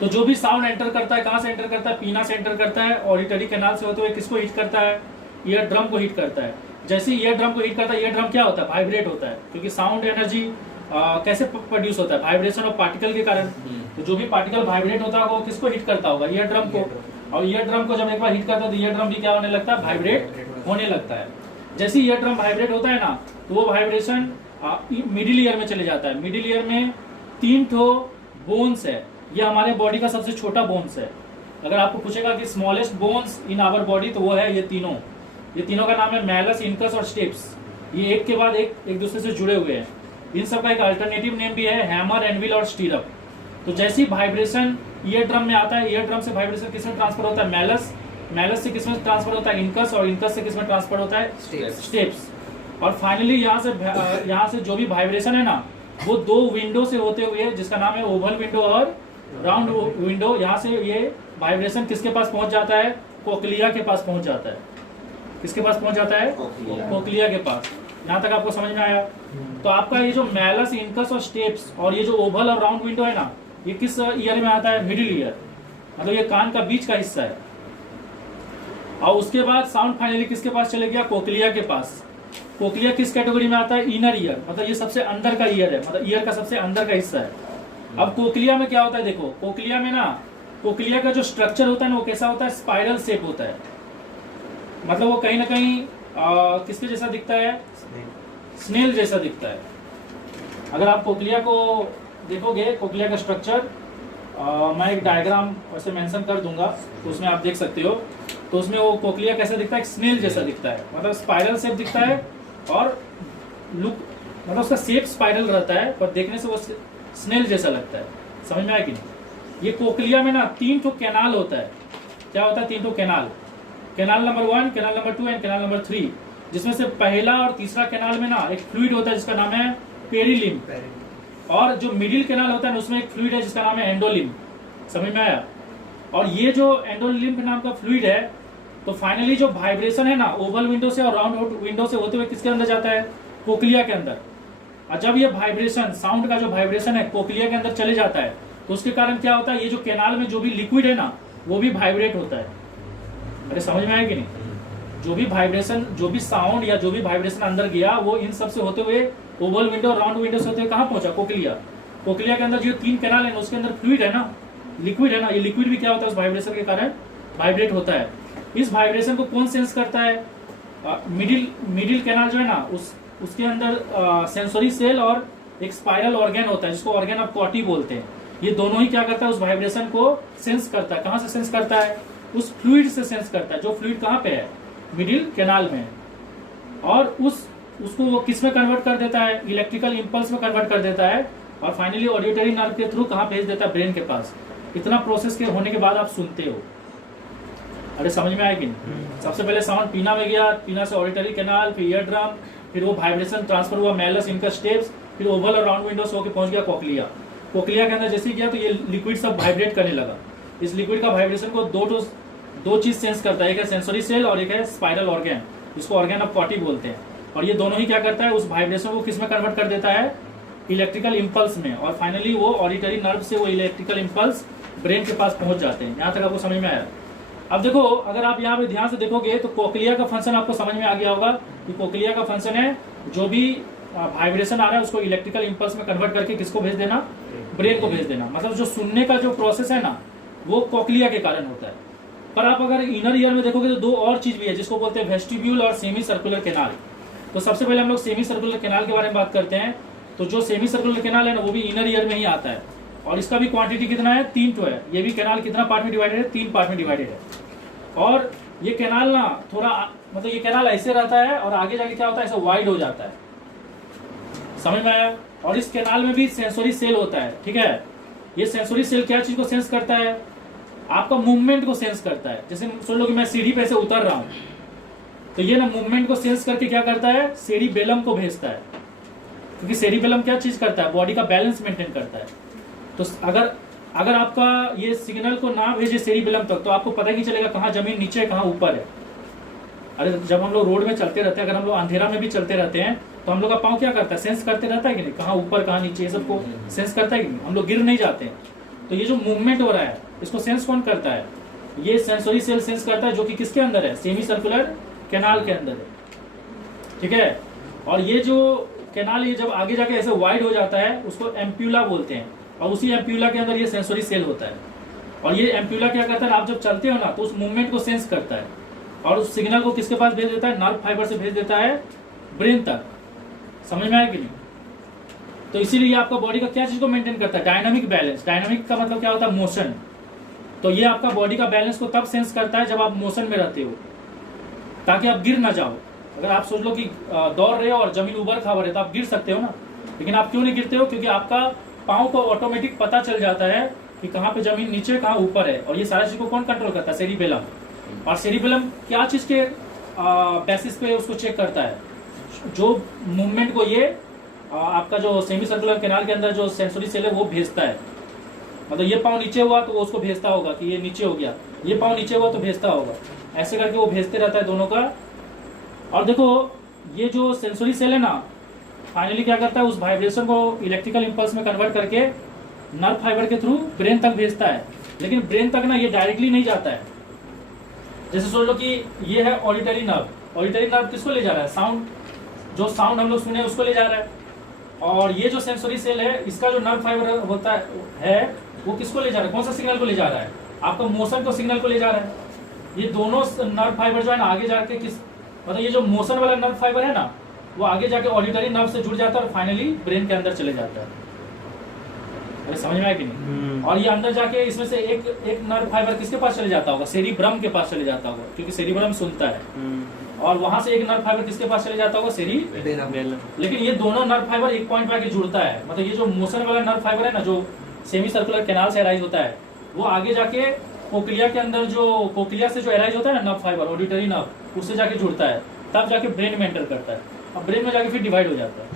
तो जो भी साउंड एंटर करता है, कहाँ से एंटर करता है? पीना से एंटर करता है, ऑडिटरी कैनाल से होते हुए किसको हिट करता है? ईयर ड्रम को हिट करता है। जैसे ईयर ड्रम को हिट करता है, ईयर ड्रम क्या होता है? वाइब्रेट होता है, क्योंकि साउंड एनर्जी कैसे प्रोड्यूस होता है? वाइब्रेशन ऑफ पार्टिकल के कारण। तो जो भी पार्टिकल वाइब्रेट होता होगा वो किसको हिट करता होगा? ईयर ड्रम को। और ईयर ड्रम को जब एक बार हिट करता है तो ईयर ड्रम भी क्या होने लगता है? वाइब्रेट होने लगता है। जैसे ईयर ड्रम वाइब्रेट होता है ना, तो वो वाइब्रेशन मिडिल ईयर में चले जाता है। मिडिल ईयर में 3 ठो बोन्स है। ये हमारे बॉडी का सबसे छोटा बोन्स है। अगर आपको पूछेगा कि smallest bones in our body, तो वो है ये तीनों का नाम है मैलस, इनकस और स्टेप्स। ये एक के बाद एक दूसरे से जुड़े हुए हैं। इन सब का एक अल्टरनेटिव नेम भी है, हैमर, एनविल और स्टीरअप। तो जैसी वाइब्रेशन ईयर ड्रम में आता है, ईयर ड्रम से वाइब्रेशन किसमें ट्रांसफर होता है? मैलस से किसमें ट्रांसफर होता है? इनकस, और इनकस से किसमें ट्रांसफर होता है? स्टेप्स। और फाइनली यहाँ से जो भी वाइब्रेशन है ना, वो 2 विंडो से होते हुए, जिसका नाम है ओवल विंडो और राउंड विंडो, यहाँ से ये वाइब्रेशन किसके पास पहुंच जाता है? कोक्लिया के पास पहुंच जाता है। किसके पास पहुंच जाता है? कोक्लिया के पास। यहाँ तक आपको समझ में आया? तो आपका ये जो मैलस, इनकस और स्टेप्स और ये जो ओवल और राउंड विंडो है ना, ये किस ईयर में आता है? Middle ear. मतलब ये कान का बीच का हिस्सा है। और उसके बाद साउंड फाइनली किसके पास चले गया? कोक्लिया के पास। कोक्लिया किस कैटेगरी में आता है? Inner ear. मतलब ये सबसे अंदर का ईयर है, मतलब ईयर का सबसे अंदर का हिस्सा है। अब कोक्लिया में क्या होता है? देखो कोक्लिया में ना, कोक्लिया का जो स्ट्रक्चर होता है ना, वो कैसा होता है? स्पाइरल शेप होता है। मतलब वो कहीं ना कहीं किसके जैसा दिखता है? स्नेल जैसा दिखता है। अगर आप कोक्लिया को देखोगे, कोक्लिया का स्ट्रक्चर मैं एक डायग्राम वैसे मेंशन कर दूंगा, तो उसमें आप देख सकते हो। तो उसमें वो कोक्लिया कैसा दिखता है? स्नेल जैसा दिखता है। मतलब स्पाइरल शेप दिखता है, और लुक मतलब उसका शेप स्पाइरल रहता है, पर देखने से वो स्नेल जैसा लगता है। समझ में आया कि नहीं? ये कोक्लिया में ना 3 ठो कैनाल होता है। क्या होता है? 3 ठो canal. Canal number 1, canal number 2 and canal number 3। जिसमें से पहला और तीसरा कैनाल में ना एक फ्लूइड होता है जिसका नाम है पेरिलिम। और जो मिडिल कैनाल होता है ना उसमें एक फ्लूइड है जिसका नाम है एंडोलिम्फ, समझ में आया। और ये जो एंडोलिम्फ नाम का फ्लूइड है, तो फाइनली जो वाइब्रेशन है ना ओवल विंडो से और राउंड विंडो से होते हुए किसके अंदर जाता है, कोक्लिया के अंदर। और जब ये वाइब्रेशन साउंड का जो वाइब्रेशन है कोक्लिया के अंदर चले जाता है तो उसके कारण क्या होता है, ये जो कैनाल में जो भी लिक्विड है ना वो भी वाइब्रेट होता है। अरे समझ में आया कि नहीं, जो भी वाइब्रेशन, जो भी साउंड या जो भी वाइब्रेशन अंदर गया वो इन सब से होते हुए ओवल विंडो राउंड विंडो से होते हुए कहाँ पहुंचा, कोक्लिया। कोक्लिया के अंदर जो 3 कैनाल है उसके अंदर फ्लूइड है ना, लिक्विड है ना, ये लिक्विड भी क्या होता है उस वाइब्रेशन के कारण वाइब्रेट होता है। इस वाइब्रेशन को कौन सेंस करता है, मिडिल कैनाल जो है ना उसके अंदर सेंसरी सेल और एक स्पाइरल ऑर्गन होता है जिसको ऑर्गन ऑफ कॉटी बोलते हैं। ये दोनों ही क्या करता है, उस वाइब्रेशन को सेंस करता है। कहाँ से सेंस करता है, उस फ्लूइड से सेंस करता है। जो फ्लूइड कहाँ पे है, मिडिल कैनाल में, और उसको वो किस में कन्वर्ट कर देता है, इलेक्ट्रिकल इंपल्स में कन्वर्ट कर देता है, और फाइनली ऑडिटरी नर्व के थ्रू कहाँ भेज देता है, ब्रेन के पास। इतना प्रोसेस के होने के बाद आप सुनते हो। अरे समझ में आया कि नहीं। सबसे पहले साउंड पीना में गया, पीना से ऑडिटरी कैनाल, फिर ईयर ड्रम, फिर वो वाइब्रेशन ट्रांसफर हुआ मैलस, इनका स्टेप्स, फिर ओवल और राउंड विंडो से होकर पहुंच गया कोक्लिया। कोक्लिया के अंदर जैसे गया तो ये लिक्विड सब वाइब्रेट करने लगा। इस लिक्विड का वाइब्रेशन को दो चीज सेंस करता है, एक है सेंसरी सेल और एक है स्पाइरल ऑर्गन, जिसको ऑर्गन ऑफ कॉटी बोलते हैं। और ये दोनों ही क्या करता है, उस वाइब्रेशन को किस में कन्वर्ट कर देता है, इलेक्ट्रिकल इंपल्स में, और फाइनली वो ऑडिटरी नर्व से वो इलेक्ट्रिकल इंपल्स ब्रेन के पास पहुंच जाते हैं। यहाँ तक आपको समझ में आया। अब देखो, अगर आप यहाँ पे ध्यान से देखोगे तो कोक्लिया का फंक्शन आपको समझ में आ गया होगा कि कोक्लिया का फंक्शन है जो भी वाइब्रेशन आ रहा है उसको इलेक्ट्रिकल इंपल्स में कन्वर्ट करके किसको भेज देना, ब्रेन को भेज देना। मतलब जो सुनने का जो प्रोसेस है ना वो कोक्लिया के कारण होता है। पर आप अगर इनर ईयर में देखोगे तो 2 और चीज भी है जिसको बोलते हैं वेस्टिब्यूल और सेमी सर्कुलर कैनाल। तो सबसे पहले हम लोग सेमी सर्कुलर कैनाल के बारे में बात करते हैं। तो जो सेमी सर्कुलर कैनाल है ना वो भी इनर ईयर में ही आता है, और इसका भी क्वांटिटी कितना है, 3 तो है। ये भी कैनाल कितना पार्ट में डिवाइडेड है, 3 पार्ट में डिवाइडेड है। और ये कैनाल ना थोड़ा मतलब ये कैनाल ऐसे रहता है और आगे जाके क्या होता है, ऐसे वाइड हो जाता है। समझ में आया। और इस कैनाल में भी सेंसरी सेल होता है, ठीक है। ये सेंसरी सेल क्या चीज को सेंस करता है, आपका मूवमेंट को सेंस करता है। जैसे सोच लो कि मैं सीढ़ी पे से उतर रहा हूँ, तो ये ना मूवमेंट को सेंस करके क्या करता है, सेरिबेलम को भेजता है। क्योंकि सेरिबेलम क्या चीज करता है, बॉडी का बैलेंस मेंटेन करता है। तो अगर आपका ये सिग्नल को ना भेजे सेरिबेलम तक तो आपको पता ही नहीं चलेगा कहाँ जमीन नीचे है कहाँ ऊपर है। अरे जब हम लोग रोड में चलते रहते हैं, अगर हम लोग अंधेरा में भी चलते रहते हैं तो हम लोग का पाँव क्या करता है, सेंस करते रहता है कि नहीं, कहाँ ऊपर कहाँ नीचे, ये सबको सेंस करता है कि नहीं, हम लोग गिर नहीं जाते हैं। तो ये जो मूवमेंट हो रहा है इसको सेंस कौन करता है, ये सेंसरी सेल सेंस करता है, जो कि किसके अंदर है, सेमी सर्कुलर कैनाल के अंदर है, ठीक है। और ये जो कैनाल ये जब आगे जाके ऐसे वाइड हो जाता है उसको एम्प्यूला बोलते हैं, और उसी एम्प्यूला के अंदर ये सेंसरी सेल होता है। और ये एम्प्यूला क्या करता है, आप जब चलते हो ना तो उस मूवमेंट को सेंस करता है और उस सिग्नल को किसके पास भेज देता है, नर्व फाइबर से भेज देता है ब्रेन तक। समझ में आया कि नहीं। तो इसीलिए आपका बॉडी का क्या चीज को मेंटेन करता है, डायनामिक बैलेंस। डायनामिक का मतलब क्या होता है, मोशन। तो ये आपका बॉडी का बैलेंस को तब सेंस करता है जब आप मोशन में रहते हो, ताकि आप गिर ना जाओ। अगर आप सोच लो कि दौड़ रहे हो और जमीन उबड़ खाबड़ है तो आप गिर सकते हो ना, लेकिन आप क्यों नहीं गिरते हो, क्योंकि आपका पाँव को ऑटोमेटिक पता चल जाता है कि कहाँ पे जमीन नीचे कहाँ ऊपर है। और ये सारा चीज को कौन कंट्रोल करता है, सेरिबेलम। और सेरिबेलम क्या चीज के बेसिस पे उसको चेक करता है, जो मूवमेंट को ये आपका जो सेमी सर्कुलर कैनाल के अंदर जो सेंसरी सेल है वो भेजता है। मतलब ये पाँव नीचे हुआ तो वो उसको भेजता होगा कि ये नीचे हो गया, ये पाँव नीचे हुआ तो भेजता होगा, ऐसे करके वो भेजते रहता है दोनों का। और देखो ये जो सेंसरी सेल है ना फाइनली क्या करता है, उस वाइब्रेशन को इलेक्ट्रिकल इंपल्स में कन्वर्ट करके नर्व फाइबर के थ्रू ब्रेन तक भेजता है। लेकिन ब्रेन तक ना ये डायरेक्टली नहीं जाता है। जैसे सोच लो कि ये है ऑडिटरी नर्व। ऑडिटरी नर्व किसको ले जा रहा है, साउंड, जो साउंड हम लोग सुने उसको ले जा रहा है। और ये जो सेंसरी सेल है इसका जो नर्व फाइबर होता है वो किसको ले जा रहा है, कौन सा सिग्नल को ले जा रहा है, आपका मोशन को सिग्नल को ले जा रहा है। ये दोनों नर्व फाइबर जो है ना आगे जाके मतलब ये जो मोशन वाला नर्व फाइबर है ना वो आगे जाके ऑडिटरी नर्व से जुड़ जाता है और फाइनली ब्रेन के अंदर चले जाता है। अरे समझ में आया कि नहीं। और ये अंदर जाके इसमें से एक नर्व फाइबर किसके पास चले जाता होगा, सेरिब्रम के पास चले जाता होगा, क्योंकि सेरिब्रम सुनता है। और वहां से एक नर्व फाइबर किसके पास चले जाता होगा, सेरिबेलम। लेकिन ये दोनों नर्व फाइबर एक पॉइंट पे आके जुड़ता है। मतलब ये जो मोशन वाला नर्व फाइबर है ना जो सेमी सर्कुलर कैनाल से अराइज होता है वो आगे जाके कोक्लिया के अंदर जो कोक्लिया से जो अराइज होता है ना नर्व फाइबर, ऑडिटरी नर्व, उससे जाके जुड़ता है, तब जाके ब्रेन में एंटर करता है। अब ब्रेन में जाके फिर डिवाइड हो जाता है।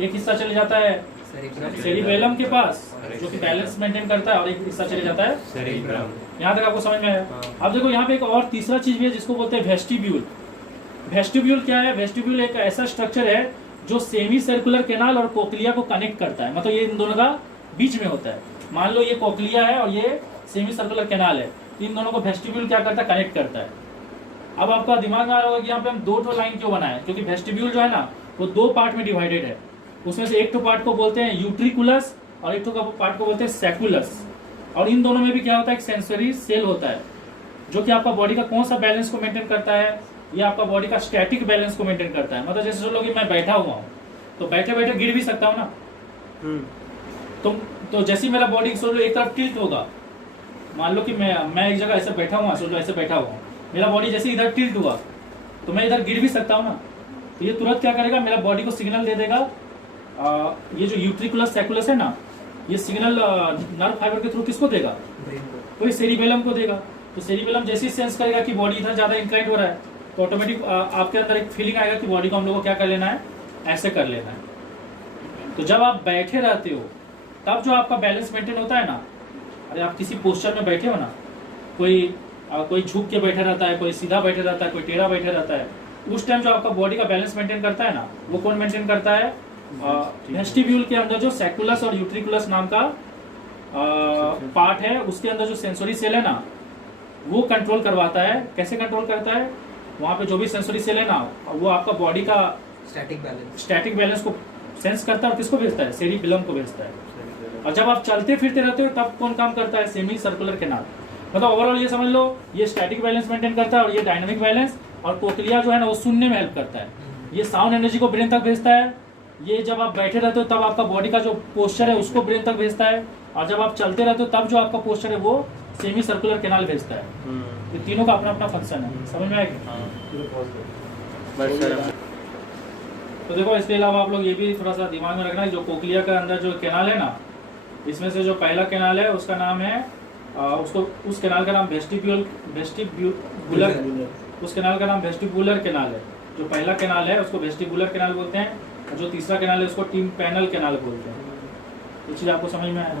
एक हिस्सा चले जाता है सेरिबेलम के पास, जो कि बैलेंस मेंटेन करता है, और एक हिस्सा चले जाता है सेरिब्रम। यहाँ तक आपको समझ में आया। हाँ। अब देखो यहाँ पे एक और तीसरा चीज भी है जिसको बोलते हैं वेस्टिब्यूल। वेस्टिब्यूल क्या है? वेस्टिब्यूल एक ऐसा स्ट्रक्चर है जो सेमी सर्कुलर कैनाल और कोक्लिया को कनेक्ट करता है, मतलब ये इन दोनों का बीच में होता है। मान लो ये कोक्लिया है और ये सेमी सर्कुलर कैनाल है, इन दोनों को वेस्टिब्यूल क्या करता है? कनेक्ट करता है। अब आपका दिमाग में आ रहा होगा कि यहाँ पे हम दो लाइन क्यों बनाए, क्योंकि वेस्टिब्यूल जो है ना वो दो पार्ट में डिवाइडेड है। उसमें से एक तो पार्ट को बोलते हैं यूट्रिकुलस और एक तो पार्ट को बोलते हैं सैकुलस। और इन दोनों में भी क्या होता है? एक सेंसरी सेल होता है जो कि आपका बॉडी का कौन सा बैलेंस को मेंटेन करता है? ये आपका बॉडी का स्टैटिक बैलेंस को मेंटेन करता है। मतलब जैसे सोच लो कि मैं बैठा हुआ हूँ तो बैठे बैठे गिर भी सकता हूँ ना। तो जैसे ही मेरा बॉडी सोच लो एक तरफ टिल्ट होगा, मान लो कि मैं एक जगह ऐसे बैठा हुआ, सोच लो ऐसे बैठा हुआ, मेरा बॉडी जैसे इधर टिल्ट हुआ तो मैं इधर गिर भी सकता हूँ ना। तो ये तुरंत क्या करेगा? मेरा बॉडी को सिग्नल दे देगा। ये जो यूट्रिकुलस सैकुलस है ना, ये सिग्नल नर्व फाइबर के थ्रू किसको देगा? कोई सेरिबेलम को देगा। तो सेरिबेलम जैसे ही सेंस करेगा कि बॉडी इधर ज्यादा इंक्लाइंड हो रहा है तो ऑटोमेटिक आपके अंदर एक फीलिंग आएगा कि बॉडी को हम लोग को क्या कर लेना है? ऐसे कर लेना है। तो जब आप बैठे रहते हो तब जो आपका बैलेंस मेंटेन होता है ना, अरे आप किसी पोस्चर में बैठे हो ना, कोई झुक के बैठा रहता है, कोई सीधा बैठे रहता है, कोई टेढ़ा बैठे रहता है, उस टाइम जो आपका बॉडी का बैलेंस मेंटेन करता है ना, वो कौन मेंटेन करता है? वेस्टिब्यूल के अंदर जो सैकुलस और यूट्रिकुलस नाम का पार्ट है, उसके अंदर जो सेंसरी सेल है ना, वो कंट्रोल करवाता है। कैसे कंट्रोल करता है? वहाँ पे जो भी सेंसरी सेल है ना, वो आपका बॉडी का स्टैटिक बैलेंस को सेंस करता है और किसको भेजता है? सेरिबेलम को भेजता है। और जब आप चलते फिरते रहते हो तब कौन काम करता है? Semi circular canal. मतलब ओवरऑल ये समझ लो, ये स्टैटिक बैलेंस मेंटेन करता है और ये डायनामिक बैलेंस। और कोक्लिया जो है ना वो सुनने में हेल्प करता है, ये साउंड एनर्जी को ब्रेन तक भेजता है। ये जब आप बैठे रहते हो तब आपका बॉडी का जो पोस्चर है उसको ब्रेन तक भेजता है, और जब आप चलते रहते हो तब जो आपका पोस्चर है वो सेमी सर्कुलर कैनाल भेजता है। ये तीनों का अपना अपना फंक्शन है, समझ में आएगा? तो देखो, इसके अलावा आप लोग ये भी थोड़ा सा दिमाग में रखना, जो कोक्लिया के अंदर जो कैनाल है ना, इसमें से जो पहला कैनाल है उसका नाम है उस कैनाल का नाम वेस्टिब्यूलर, उस कैनाल का नाम वेस्टिबुलर कैनाल है। जो पहला कैनाल है उसको वेस्टिबुलर कैनाल बोलते हैं, और जो तीसरा कैनाल है उसको टिम्पैनल कैनाल बोलते हैं। ये चीज आपको समझ में आया?